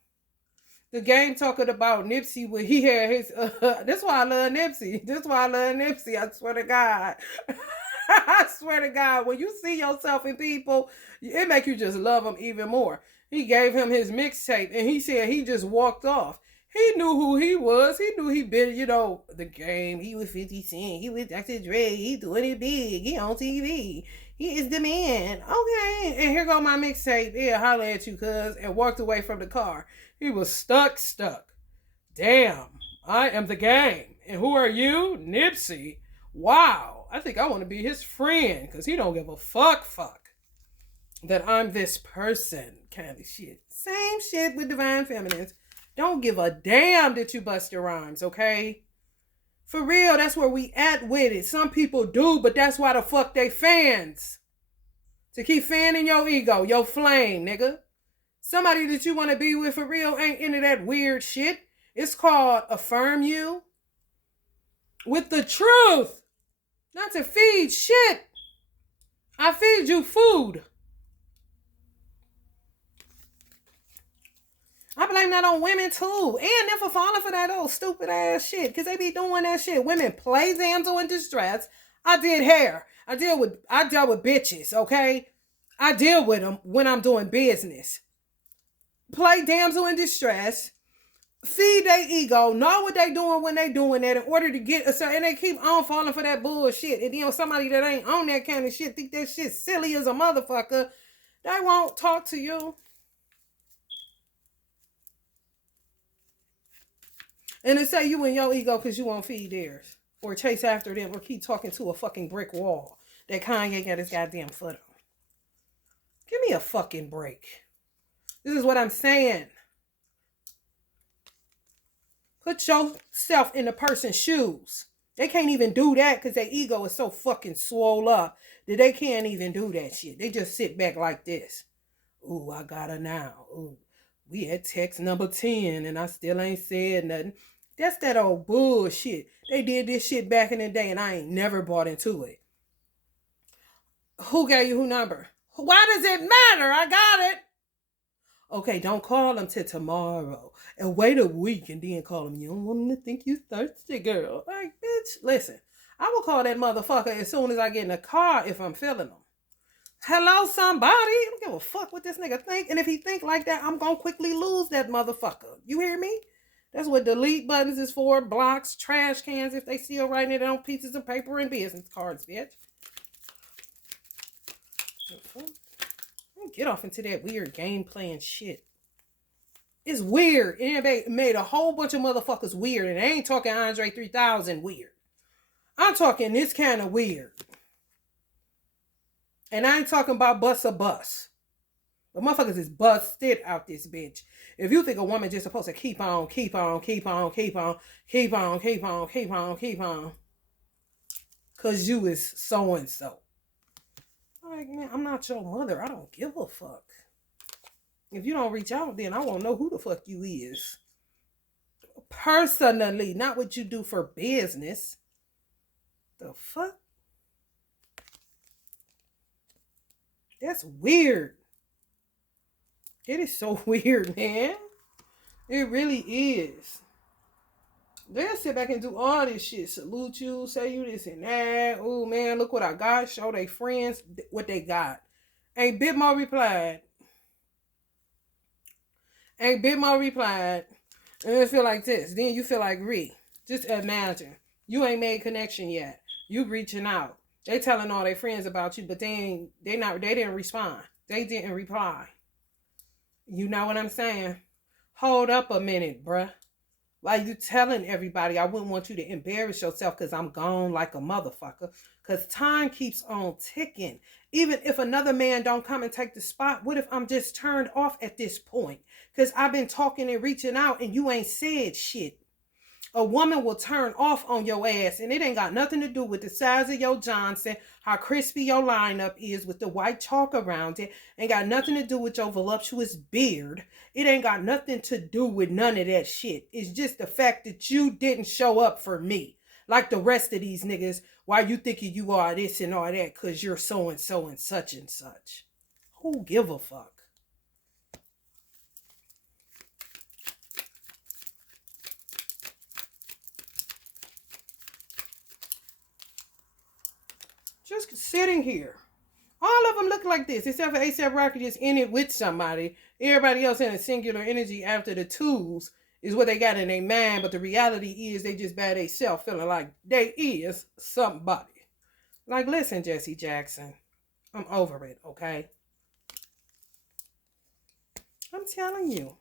The game talking about Nipsey when he had his... That's why I love Nipsey. That's why I love Nipsey. I swear to God. I swear to God. When you see yourself in people, it make you just love them even more. He gave him his mixtape and he said he just walked off. He knew who he was. He knew he been, you know, the game. He was 50 Cent. He was Dr. Dre. He doing it big. He on TV. He is the man. Okay. And here go my mixtape. Yeah, holla at you, cuz. And walked away from the car. He was stuck. Damn. I am the game. And who are you? Nipsey. Wow. I think I want to be his friend. Because he don't give a fuck that I'm this person kind of shit. Same shit with Divine Feminines. Don't give a damn that you bust your rhymes, okay? For real, that's where we at with it. Some people do, but that's why the fuck they fans. To keep fanning your ego, your flame, nigga. Somebody that you want to be with for real ain't into that weird shit. It's called affirm you. With the truth. Not to feed shit. I feed you food. I blame that on women too. And them for falling for that old stupid ass shit. Because they be doing that shit. Women play damsel in distress. I did hair. I dealt with bitches, okay? I deal with them when I'm doing business. Play damsel in distress. Feed their ego. Know what they doing when they doing that in order to get a... And they keep on falling for that bullshit. And you know, somebody that ain't on that kind of shit think that shit silly as a motherfucker. They won't talk to you. And they say you in your ego because you won't feed theirs. Or chase after them. Or keep talking to a fucking brick wall. That Kanye got his goddamn foot on. Give me a fucking break. This is what I'm saying. Put yourself in the person's shoes. They can't even do that because their ego is so fucking swole up that they can't even do that shit. They just sit back like this. Ooh, I got her now. Ooh. We at text number 10 and I still ain't said nothing. That's that old bullshit. They did this shit back in the day and I ain't never bought into it. Who gave you who number? Why does it matter? I got it. Okay, don't call them till tomorrow. And wait a week and then call them. You don't want them to think you thirsty, girl. Like, bitch, listen. I will call that motherfucker as soon as I get in the car if I'm feeling them. Hello, somebody. I don't give a fuck what this nigga think. And if he think like that, I'm going to quickly lose that motherfucker. You hear me? That's what delete buttons is for. Blocks, trash cans if they still writing it on pieces of paper and business cards, bitch. The fuck? Don't get off into that weird game playing shit. It's weird. It made a whole bunch of motherfuckers weird. And I ain't talking Andre 3000 weird. I'm talking this kind of weird. And I ain't talking about bust a bus. The motherfuckers is busted out this bitch. If you think a woman just supposed to keep on, keep on, keep on, keep on, keep on, keep on, keep on, keep on, cause you is so and so. Like, man, I'm not your mother. I don't give a fuck. If you don't reach out, then I won't know who the fuck you is. Personally, not what you do for business. The fuck? That's weird. It is so weird, man. It really is. They'll sit back and do all this shit. Salute you, say you this and that. Oh, man, look what I got. Show their friends what they got. Ain't Bit Mo replied. And it feel like this. Then you feel like Ree. Just imagine. You ain't made connection yet. You reaching out. They telling all their friends about you, but they didn't respond. They didn't reply. You know what I'm saying? Hold up a minute, bruh. Why you telling everybody I wouldn't want you to embarrass yourself because I'm gone like a motherfucker? Because time keeps on ticking. Even if another man don't come and take the spot, what if I'm just turned off at this point? Because I've been talking and reaching out and you ain't said shit. A woman will turn off on your ass, and it ain't got nothing to do with the size of your Johnson, how crispy your lineup is with the white chalk around it. Ain't got nothing to do with your voluptuous beard. It ain't got nothing to do with none of that shit. It's just the fact that you didn't show up for me. Like the rest of these niggas, why you thinking you are this and all that because you're so and so and such and such. Who give a fuck? Just sitting here. All of them look like this, except for A$AP Rocky just in it with somebody. Everybody else in a singular energy after the tools is what they got in their mind, but the reality is they just by themselves feeling like they is somebody. Like, listen, Jesse Jackson, I'm over it, okay? I'm telling you.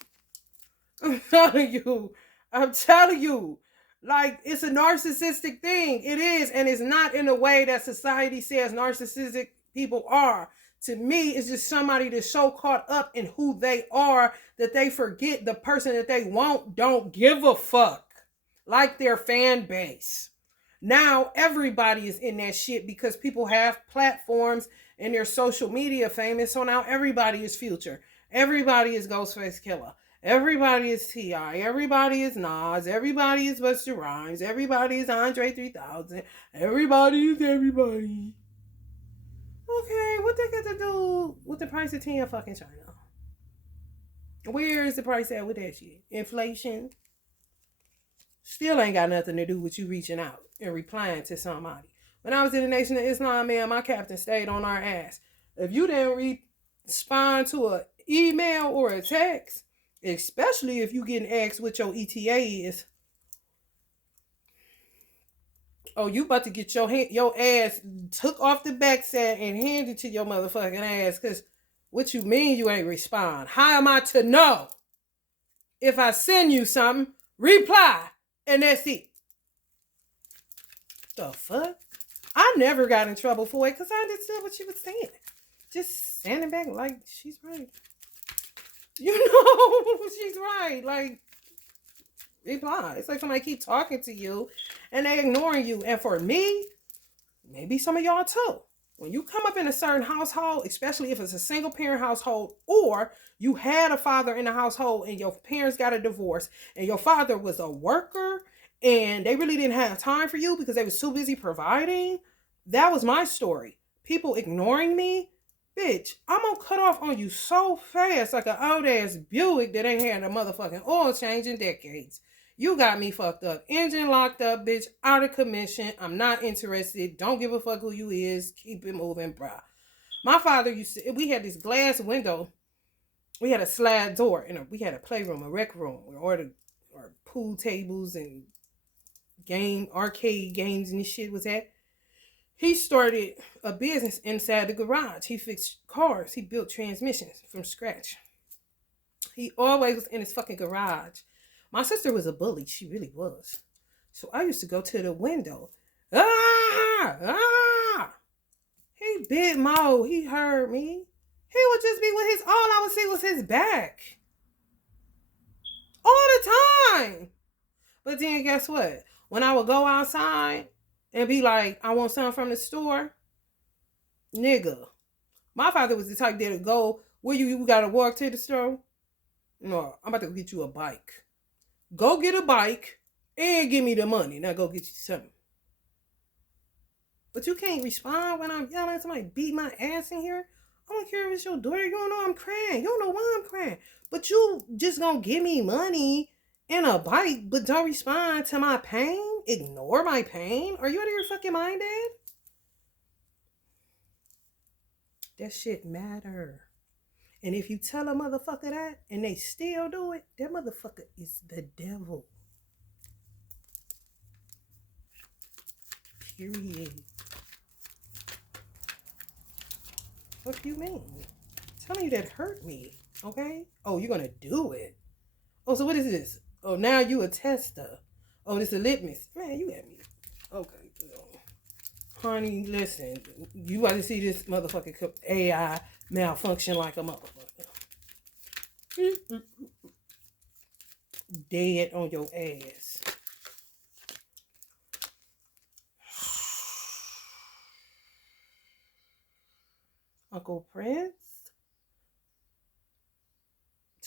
Like, it's a narcissistic thing. It is, and it's not in a way that society says narcissistic people are. To me, it's just somebody that's so caught up in who they are that they forget the person that they want don't give a fuck. Like their fan base. Now, everybody is in that shit because people have platforms and they're social media famous. So now everybody is Future. Everybody is Ghostface Killah. Everybody is T.I. Everybody is Nas. Everybody is Busta Rhymes. Everybody is Andre 3000. Everybody is everybody. Okay, what they got to do with the price of 10 fucking China? Where is the price at with that shit? Inflation? Still ain't got nothing to do with you reaching out and replying to somebody. When I was in the Nation of Islam, man, my captain stayed on our ass. If you didn't respond to an email or a text, especially if you getting asked what your ETA is, oh, you about to get your ass took off the backside and handed to your motherfucking ass, because what you mean you ain't respond? How am I to know? If I send you something, reply, and that's it. The fuck? I never got in trouble for it because I understood what she was saying. Just standing back like, she's right. You know, she's right. Like, reply. It's like somebody keep talking to you and they ignoring you. And for me, maybe some of y'all too. When you come up in a certain household, especially if it's a single parent household, or you had a father in the household and your parents got a divorce and your father was a worker and they really didn't have time for you because they was too busy providing. That was my story. People ignoring me. Bitch, I'm gonna cut off on you so fast like an old ass Buick that ain't had a motherfucking oil change in decades. You got me fucked up. Engine locked up, bitch. Out of commission. I'm not interested. Don't give a fuck who you is. Keep it moving, bruh. My father used to, we had this glass window. We had a slide door, and we had a playroom, a rec room, where our pool tables and arcade games and this shit was at. He started a business inside the garage. He fixed cars. He built transmissions from scratch. He always was in his fucking garage. My sister was a bully. She really was. So I used to go to the window. Ah! Ah! He bit Mo. He heard me. He would just be with his, all I would see was his back. All the time. But then guess what? When I would go outside and be like, I want something from the store, nigga. My father was the type that would go, where you gotta walk to the store? No, I'm about to get you a bike. Go get a bike and give me the money. Now go get you something. But you can't respond when I'm yelling at somebody beat my ass in here. I don't care if it's your daughter. You don't know I'm crying. You don't know why I'm crying. But you just gonna give me money and a bike, but don't respond to my pain? Ignore my pain? Are you out of your fucking mind, Dad? That shit matter. And if you tell a motherfucker that and they still do it, that motherfucker is the devil. Period. What do you mean? Tell me that hurt me, okay? Oh, you're gonna do it. Oh, so what is this? Oh, now you a tester. Oh, this a litmus. Man, you at me. Okay. Honey, listen. You about to see this motherfucking AI malfunction like a motherfucker. Dead on your ass. Uncle Prince?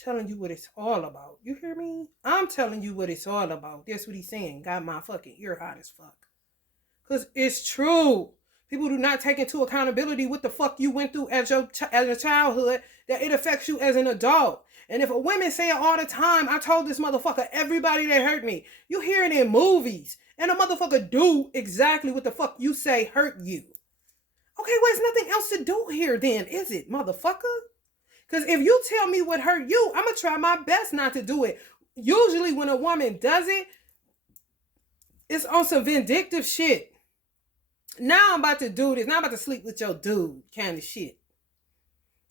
Telling you what it's all about. You hear me? I'm telling you what it's all about. That's what he's saying. Got my fucking ear hot as fuck. Because it's true. People do not take into accountability what the fuck you went through as a childhood, that it affects you as an adult. And if a woman say it all the time, I told this motherfucker, everybody that hurt me. You hear it in movies. And a motherfucker do exactly what the fuck you say hurt you. Okay, well, there's nothing else to do here then, is it, motherfucker? Because if you tell me what hurt you, I'm going to try my best not to do it. Usually when a woman does it, it's on some vindictive shit. Now I'm about to do this. Now I'm about to sleep with your dude kind of shit.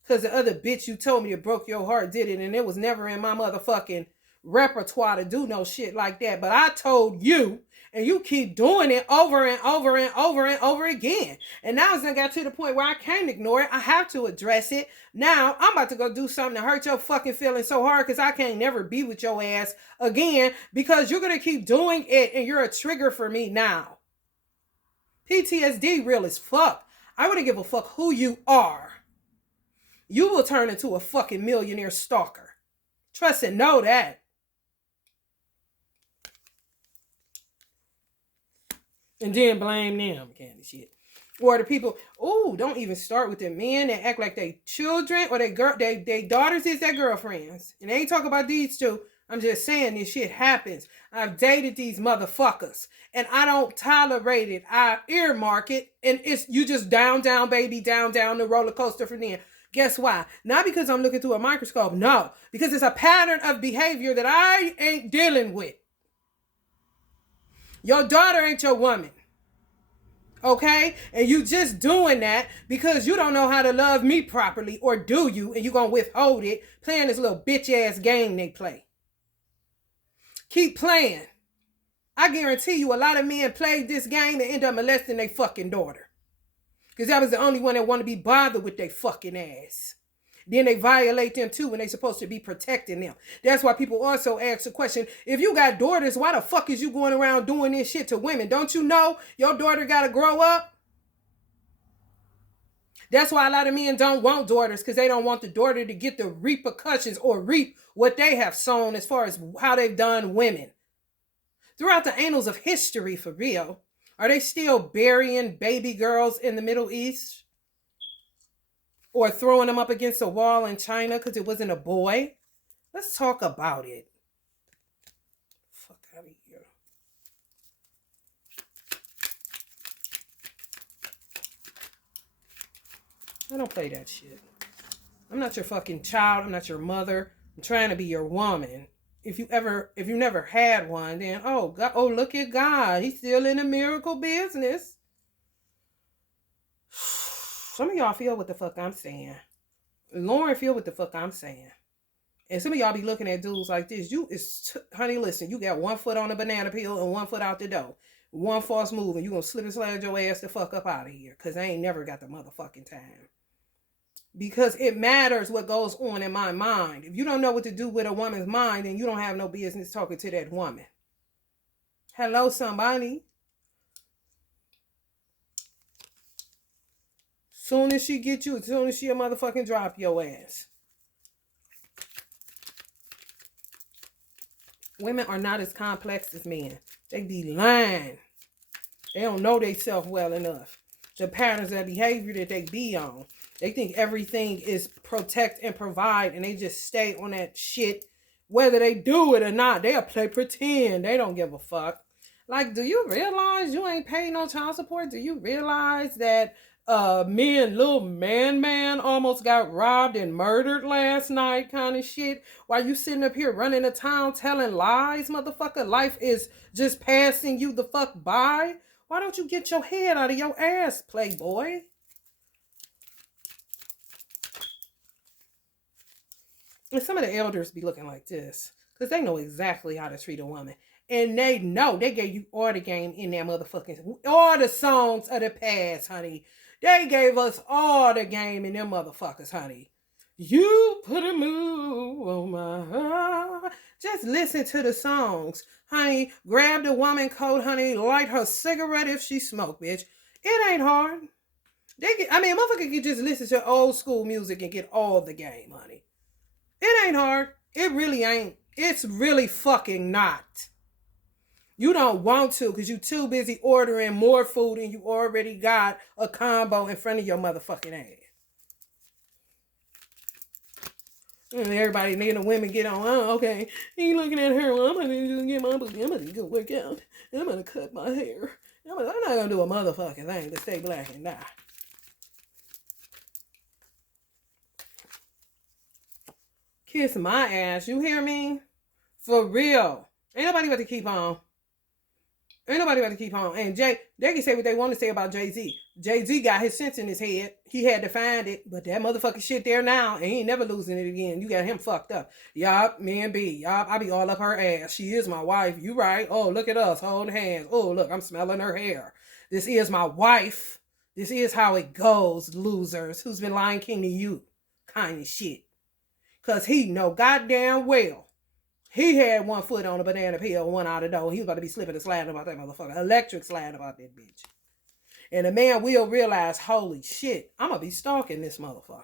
Because the other bitch you told me it broke your heart did it. And it was never in my motherfucking repertoire to do no shit like that. But I told you. And you keep doing it over and over and over and over again. And now it's got to the point where I can't ignore it. I have to address it. Now I'm about to go do something to hurt your fucking feelings so hard because I can't never be with your ass again because you're going to keep doing it and you're a trigger for me now. PTSD real as fuck. I wouldn't give a fuck who you are. You will turn into a fucking millionaire stalker. Trust and know that. And then blame them kind of shit. Or the people, don't even start with the men that act like they children or they daughters is their girlfriends. And they ain't talking about these two. I'm just saying this shit happens. I've dated these motherfuckers. And I don't tolerate it. I earmark it. And it's you just down, baby, down the roller coaster from then. Guess why? Not because I'm looking through a microscope. No. Because it's a pattern of behavior that I ain't dealing with. Your daughter ain't your woman. Okay? And you just doing that because you don't know how to love me properly, or do you? And you gonna withhold it playing this little bitch ass game they play. Keep playing. I guarantee you a lot of men played this game and end up molesting their fucking daughter. Because that was the only one that want to be bothered with their fucking ass. Then they violate them too when they supposed to be protecting them. That's why people also ask the question, if you got daughters, why the fuck is you going around doing this shit to women? Don't you know your daughter got to grow up? That's why a lot of men don't want daughters, because they don't want the daughter to get the repercussions or reap what they have sown as far as how they've done women. Throughout the annals of history, for real, are they still burying baby girls in the Middle East? Or throwing them up against a wall in China because it wasn't a boy? Let's talk about it. Fuck out of here. I don't play that shit. I'm not your fucking child. I'm not your mother. I'm trying to be your woman. If you never had one, then God, look at God. He's still in the miracle business. Some of y'all feel what the fuck I'm saying. Lauren feel what the fuck I'm saying. And some of y'all be looking at dudes like this. Honey, listen, you got 1 foot on a banana peel and 1 foot out the door. One false move and you gonna slip and slide your ass the fuck up out of here. Cause I ain't never got the motherfucking time. Because it matters what goes on in my mind. If you don't know what to do with a woman's mind, then you don't have no business talking to that woman. Hello, somebody. Soon as she get you, as soon as she a motherfucking drop your ass. Women are not as complex as men. They be lying. They don't know themselves well enough. The patterns of behavior that they be on. They think everything is protect and provide, and they just stay on that shit. Whether they do it or not, they'll play pretend. They don't give a fuck. Like, do you realize you ain't paying no child support? Do you realize that me and little man almost got robbed and murdered last night kind of shit? While you sitting up here running a town telling lies, motherfucker? Life is just passing you the fuck by? Why don't you get your head out of your ass, playboy? And some of the elders be looking like this. Because they know exactly how to treat a woman. And they know. They gave you all the game in that motherfucking... all the songs of the past, honey. They gave us all the game in them motherfuckers, honey. You put a move on my heart. Just listen to the songs. Honey, grab the woman coat, honey. Light her cigarette if she smoke, bitch. It ain't hard. Motherfucker can just listen to old school music and get all the game, honey. It ain't hard. It really ain't. It's really fucking not. You don't want to because you too busy ordering more food and you already got a combo in front of your motherfucking ass. And everybody, the women get on, oh, okay, he looking at her, well, I'm going to get my booty, I'm going to go work out, I'm going to cut my hair. I'm not going to do a motherfucking thing to stay black and die. Kiss my ass, you hear me? For real. Ain't nobody about to keep on. And they can say what they want to say about Jay-Z. Jay-Z got his sense in his head. He had to find it. But that motherfucking shit there now, and he ain't never losing it again. You got him fucked up. Yup, me and B. Yup, I be all up her ass. She is my wife. You right. Oh, look at us holding hands. Oh, look, I'm smelling her hair. This is my wife. This is how it goes, losers. Who's been Lion King to you? Kind of shit. Because he know goddamn well. He had 1 foot on a banana peel, 1 out the door. He was about to be slipping and sliding about that motherfucker. Electric sliding about that bitch. And the man will realize, holy shit, I'm going to be stalking this motherfucker.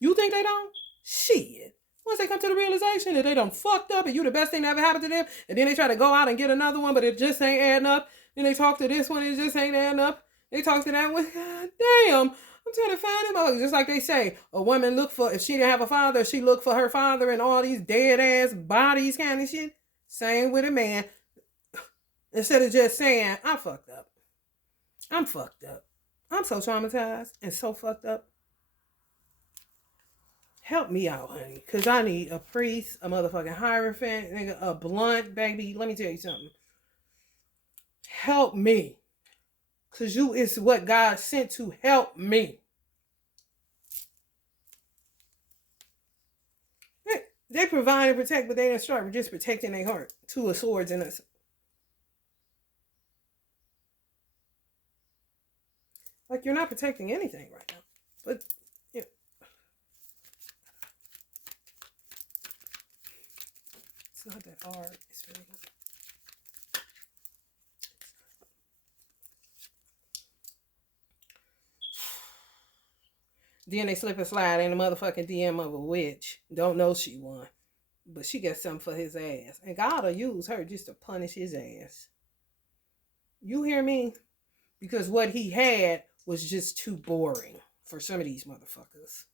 You think they don't? Shit. Once they come to the realization that they done fucked up and you the best thing that ever happened to them, and then they try to go out and get another one, but it just ain't adding up. Then they talk to this one, it just ain't adding up. They talk to that one, God damn. I'm trying to find him out. Just like they say, a woman if she didn't have a father, she looked for her father and all these dead ass bodies kind of shit. Same with a man. Instead of just saying, I'm fucked up. I'm fucked up. I'm so traumatized and so fucked up. Help me out, honey. Because I need a priest, a motherfucking hierophant, nigga, a blunt, baby. Let me tell you something. Help me. Because you is what God sent to help me. They provide and protect, but they didn't start with just protecting their heart. 2 of swords in us. Like, you're not protecting anything right now. But, yeah. It's not that hard. It's really hard. Then they slip and slide in the motherfucking DM of a witch. Don't know she won. But she got something for his ass. And God will use her just to punish his ass. You hear me? Because what he had was just too boring for some of these motherfuckers.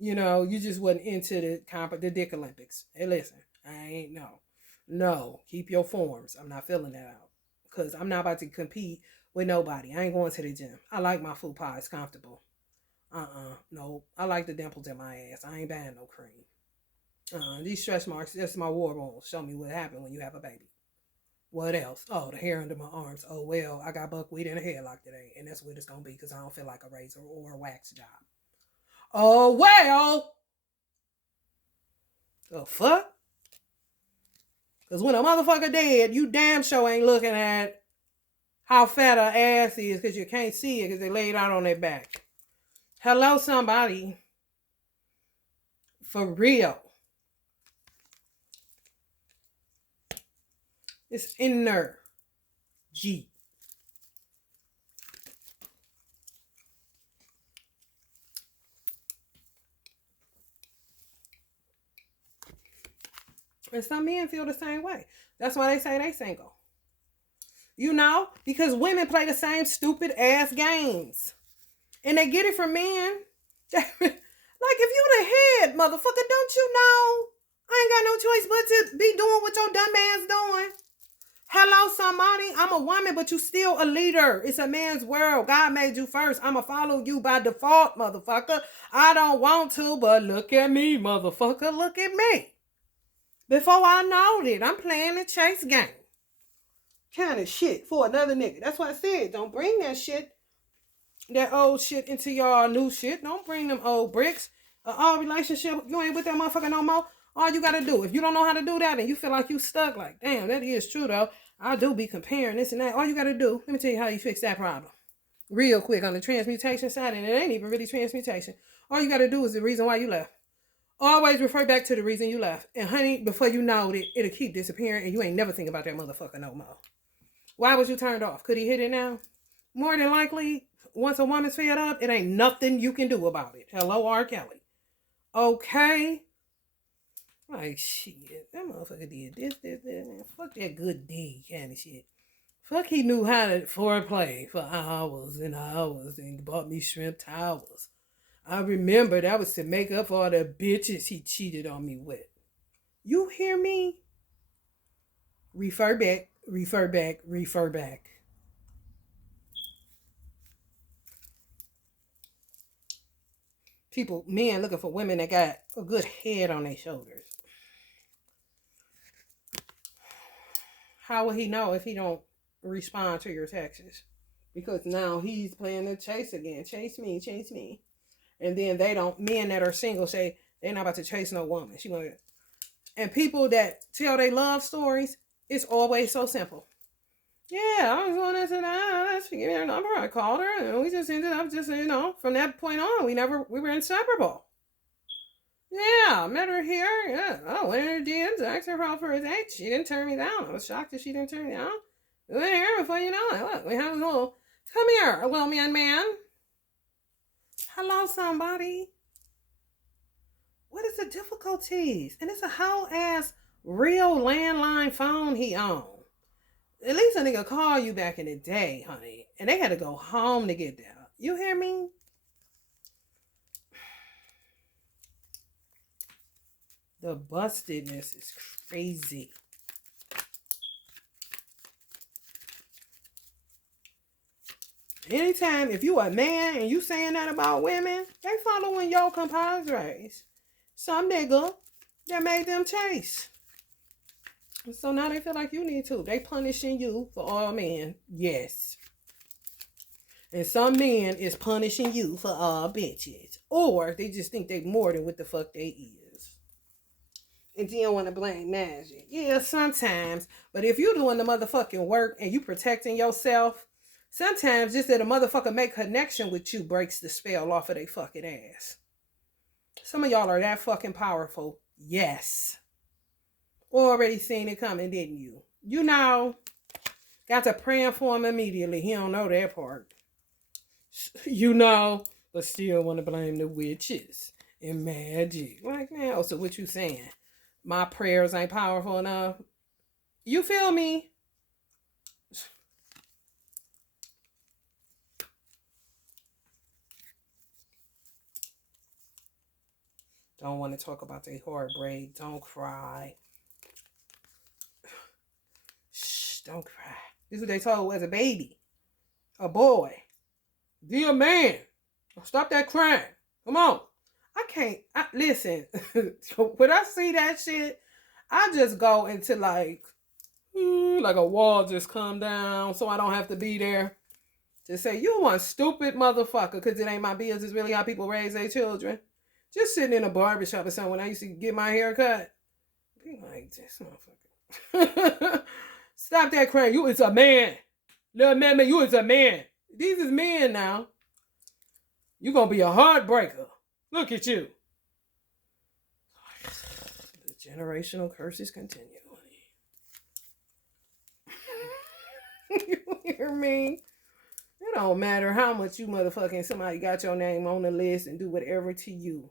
You know, you just wasn't into the Dick Olympics. Hey, listen, I ain't No, keep your forms. I'm not filling that out. Because I'm not about to compete with nobody. I ain't going to the gym. I like my food pie. It's comfortable. No. I like the dimples in my ass. I ain't buying no cream. These stretch marks, that's my war wounds. Show me what happened when you have a baby. What else? Oh, the hair under my arms. Oh, well, I got buckwheat in a headlock today, and that's what it's going to be because I don't feel like a razor or a wax job. Oh, well. The fuck? Because when a motherfucker dead, you damn sure ain't looking at how fat her ass is because you can't see it because they laid out on their back. Hello, somebody. For real. It's energy. And some men feel the same way. That's why they say they single. You know, because women play the same stupid ass games. And they get it from men. Like, if you the head, motherfucker, don't you know? I ain't got no choice but to be doing what your dumb ass doing. Hello, somebody. I'm a woman, but you still a leader. It's a man's world. God made you first. I'ma follow you by default, motherfucker. I don't want to, but look at me, motherfucker. Look at me. Before I know it, I'm playing the chase game. Kind of shit for another nigga. That's what I said. Don't bring that shit, that old shit into y'all new shit. Don't bring them old bricks. All relationship, you ain't with that motherfucker no more. All you gotta do, if you don't know how to do that and you feel like you stuck, like, damn, that is true though. I do be comparing this and that. All you gotta do, let me tell you how you fix that problem. Real quick on the transmutation side, and it ain't even really transmutation. All you gotta do is the reason why you left. Always refer back to the reason you left. And honey, before you know it, it'll keep disappearing and you ain't never think about that motherfucker no more. Why was you turned off? Could he hit it now? More than likely, once a woman's fed up, it ain't nothing you can do about it. Hello, R. Kelly. Okay? Like, shit, that motherfucker did this, man. Fuck that good deed kind of shit. Fuck, he knew how to foreplay for hours and hours and bought me shrimp towels. I remember that was to make up for all the bitches he cheated on me with. You hear me? Refer back, refer back, refer back. People, men looking for women that got a good head on their shoulders. How will he know if he don't respond to your texts? Because now he's playing the chase again. Chase me, chase me. And then they don't, men that are single say they're not about to chase no woman. She gonna, and people that tell they love stories, it's always so simple. Yeah, I was going this and that. She gave me her number. I called her, and we just ended up just, from that point on, we were inseparable. Yeah, I met her here. Yeah, I went in her DMs, asked her out for a date. She didn't turn me down. I was shocked that she didn't turn me down. We went here before you know it. Look, we have a little, come here, a little man. Hello, somebody. What is the difficulties? And it's a whole ass real landline phone he owned. At least a nigga call you back in the day, honey. And they had to go home to get that. You hear me? The bustedness is crazy. Anytime, if you a man and you saying that about women, they following your compadres. Some nigga that made them chase. So now they feel like you need to. They punishing you for all men. Yes. And some men is punishing you for all bitches. Or they just think they more than what the fuck they is. And you don't want to blame magic. Yeah, sometimes. But if you doing the motherfucking work and you protecting yourself, sometimes just that a motherfucker make connection with you breaks the spell off of their fucking ass. Some of y'all are that fucking powerful. Yes. Already seen it coming, didn't you? You know, got to praying for him immediately. He don't know that part. You know, but still want to blame the witches and magic. Like, now, so what you saying? My prayers ain't powerful enough? You feel me? Don't want to talk about their heartbreak. Don't cry. Shh, don't cry. This is what they told as a baby. A boy. Be a man. Stop that crying. Come on. Listen. When I see that shit, I just go into like, like a wall just come down so I don't have to be there to say, you one stupid motherfucker, because it ain't my business. It's really how people raise their children. Just sitting in a barbershop or something when I used to get my hair cut. Be like, this motherfucker. Stop that crying. You is a man. Little man, you is a man. These is men now. You gonna be a heartbreaker. Look at you. The generational curses continue. You hear me? It don't matter how much you motherfucking somebody got your name on the list and do whatever to you.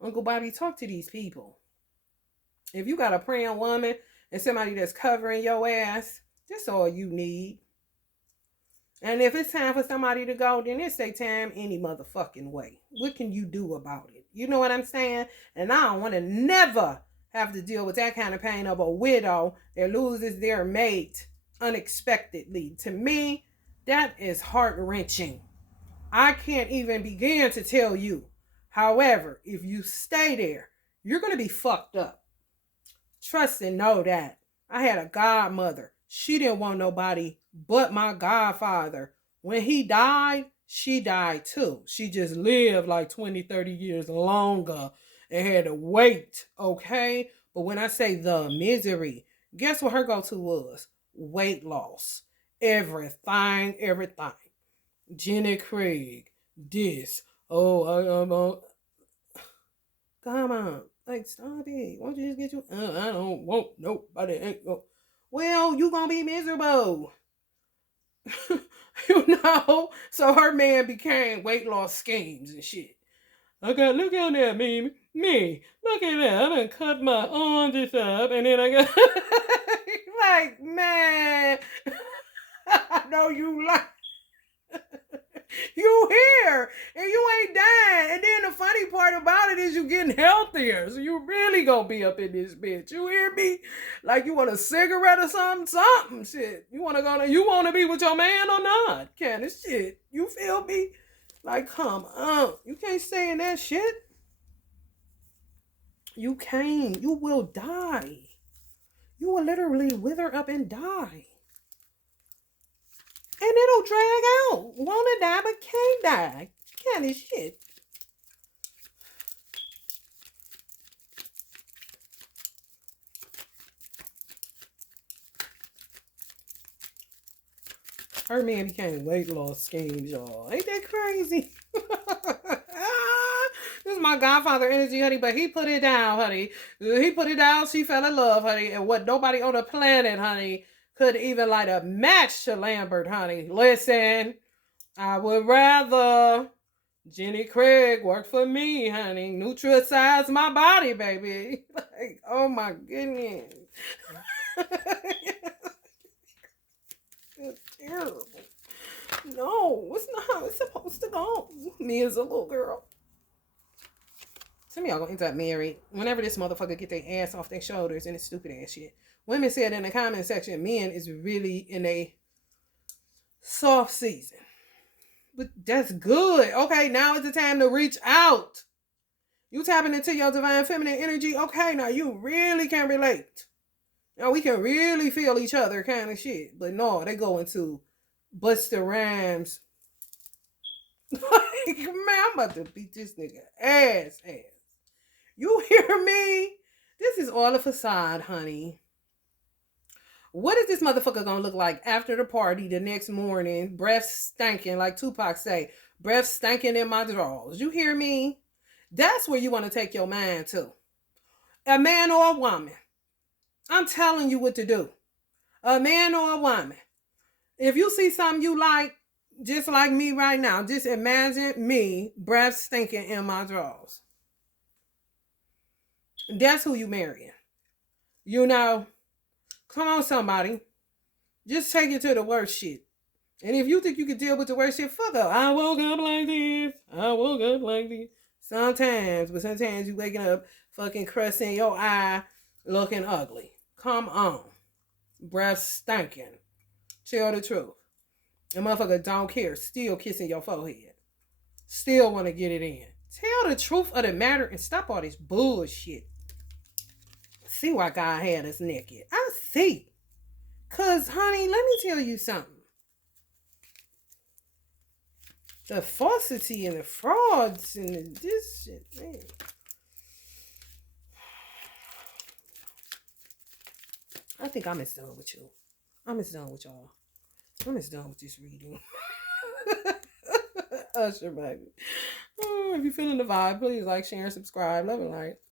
Uncle Bobby, talk to these people. If you got a praying woman and somebody that's covering your ass, that's all you need. And if it's time for somebody to go, then it's their time any motherfucking way. What can you do about it? You know what I'm saying? And I don't want to never have to deal with that kind of pain of a widow that loses their mate unexpectedly. To me, that is heart-wrenching. I can't even begin to tell you. However, if you stay there, you're going to be fucked up. Trust and know that. I had a godmother. She didn't want nobody but my godfather. When he died, she died too. She just lived like 20, 30 years longer and had to wait, okay? But when I say the misery, guess what her go-to was? Weight loss. Everything. Jenny Craig. This. Oh, come on. Like, stop it. Why don't you just get you? I don't want nobody. Ain't go. Well, you gonna be miserable. You know? So her man became weight loss schemes and shit. Okay, look out there, me. Look at that. I done cut my arms up and then I got like, man. I know you like you here and you ain't dying. And then the funny part about it is you getting healthier. So you really gonna be up in this bitch. You hear me? Like you want a cigarette or something shit. You wanna be with your man or not? Kind of shit. You feel me? Like, come on. You can't stay in that shit. You can't. You will die. You will literally wither up and die. And it'll drag out. Wanna die but can't die. Kind of shit. Her man became weight loss schemes, y'all. Ain't that crazy? This is my godfather energy, honey, but he put it down, honey. He put it down, she fell in love, honey. And what nobody on the planet, honey, could even light a match to Lambert, honey. Listen, I would rather Jenny Craig work for me, honey. Nutricize my body, baby. Like, oh my goodness. It's terrible. No, it's not how it's supposed to go. Me as a little girl. Some of y'all gonna end up married whenever this motherfucker get their ass off their shoulders and it's stupid ass shit. Women said in the comment section, men is really in a soft season. But that's good. Okay, now is the time to reach out. You tapping into your divine feminine energy. Okay, now you really can relate. Now we can really feel each other kind of shit. But no, they go into Busta Rhymes. Like, man, I'm about to beat this nigga ass. You hear me? This is all a facade, honey. What is this motherfucker gonna look like after the party the next morning? Breath stinking, like Tupac say. Breath stinking in my drawers. You hear me? That's where you want to take your mind to. A man or a woman. I'm telling you what to do. A man or a woman. If you see something you like, just like me right now, just imagine me, breath stinking in my drawers. That's who you marrying. You know, come on somebody. Just take it to the worst shit. And if you think you can deal with the worst shit, fuck up. I woke up like this. Sometimes, but sometimes you waking up fucking crust in your eye, looking ugly. Come on. Breath stinking. Tell the truth. The motherfucker don't care. Still kissing your forehead. Still want to get it in. Tell the truth of the matter and stop all this bullshit. See why God had us naked. I see. Cause, honey, let me tell you something. The falsity and the frauds and this shit, man. I think I'm as done with you. I'm as done with y'all. I'm as done with this reading. Usher, baby. Oh, if you're feeling the vibe, please like, share, and subscribe. Love and light.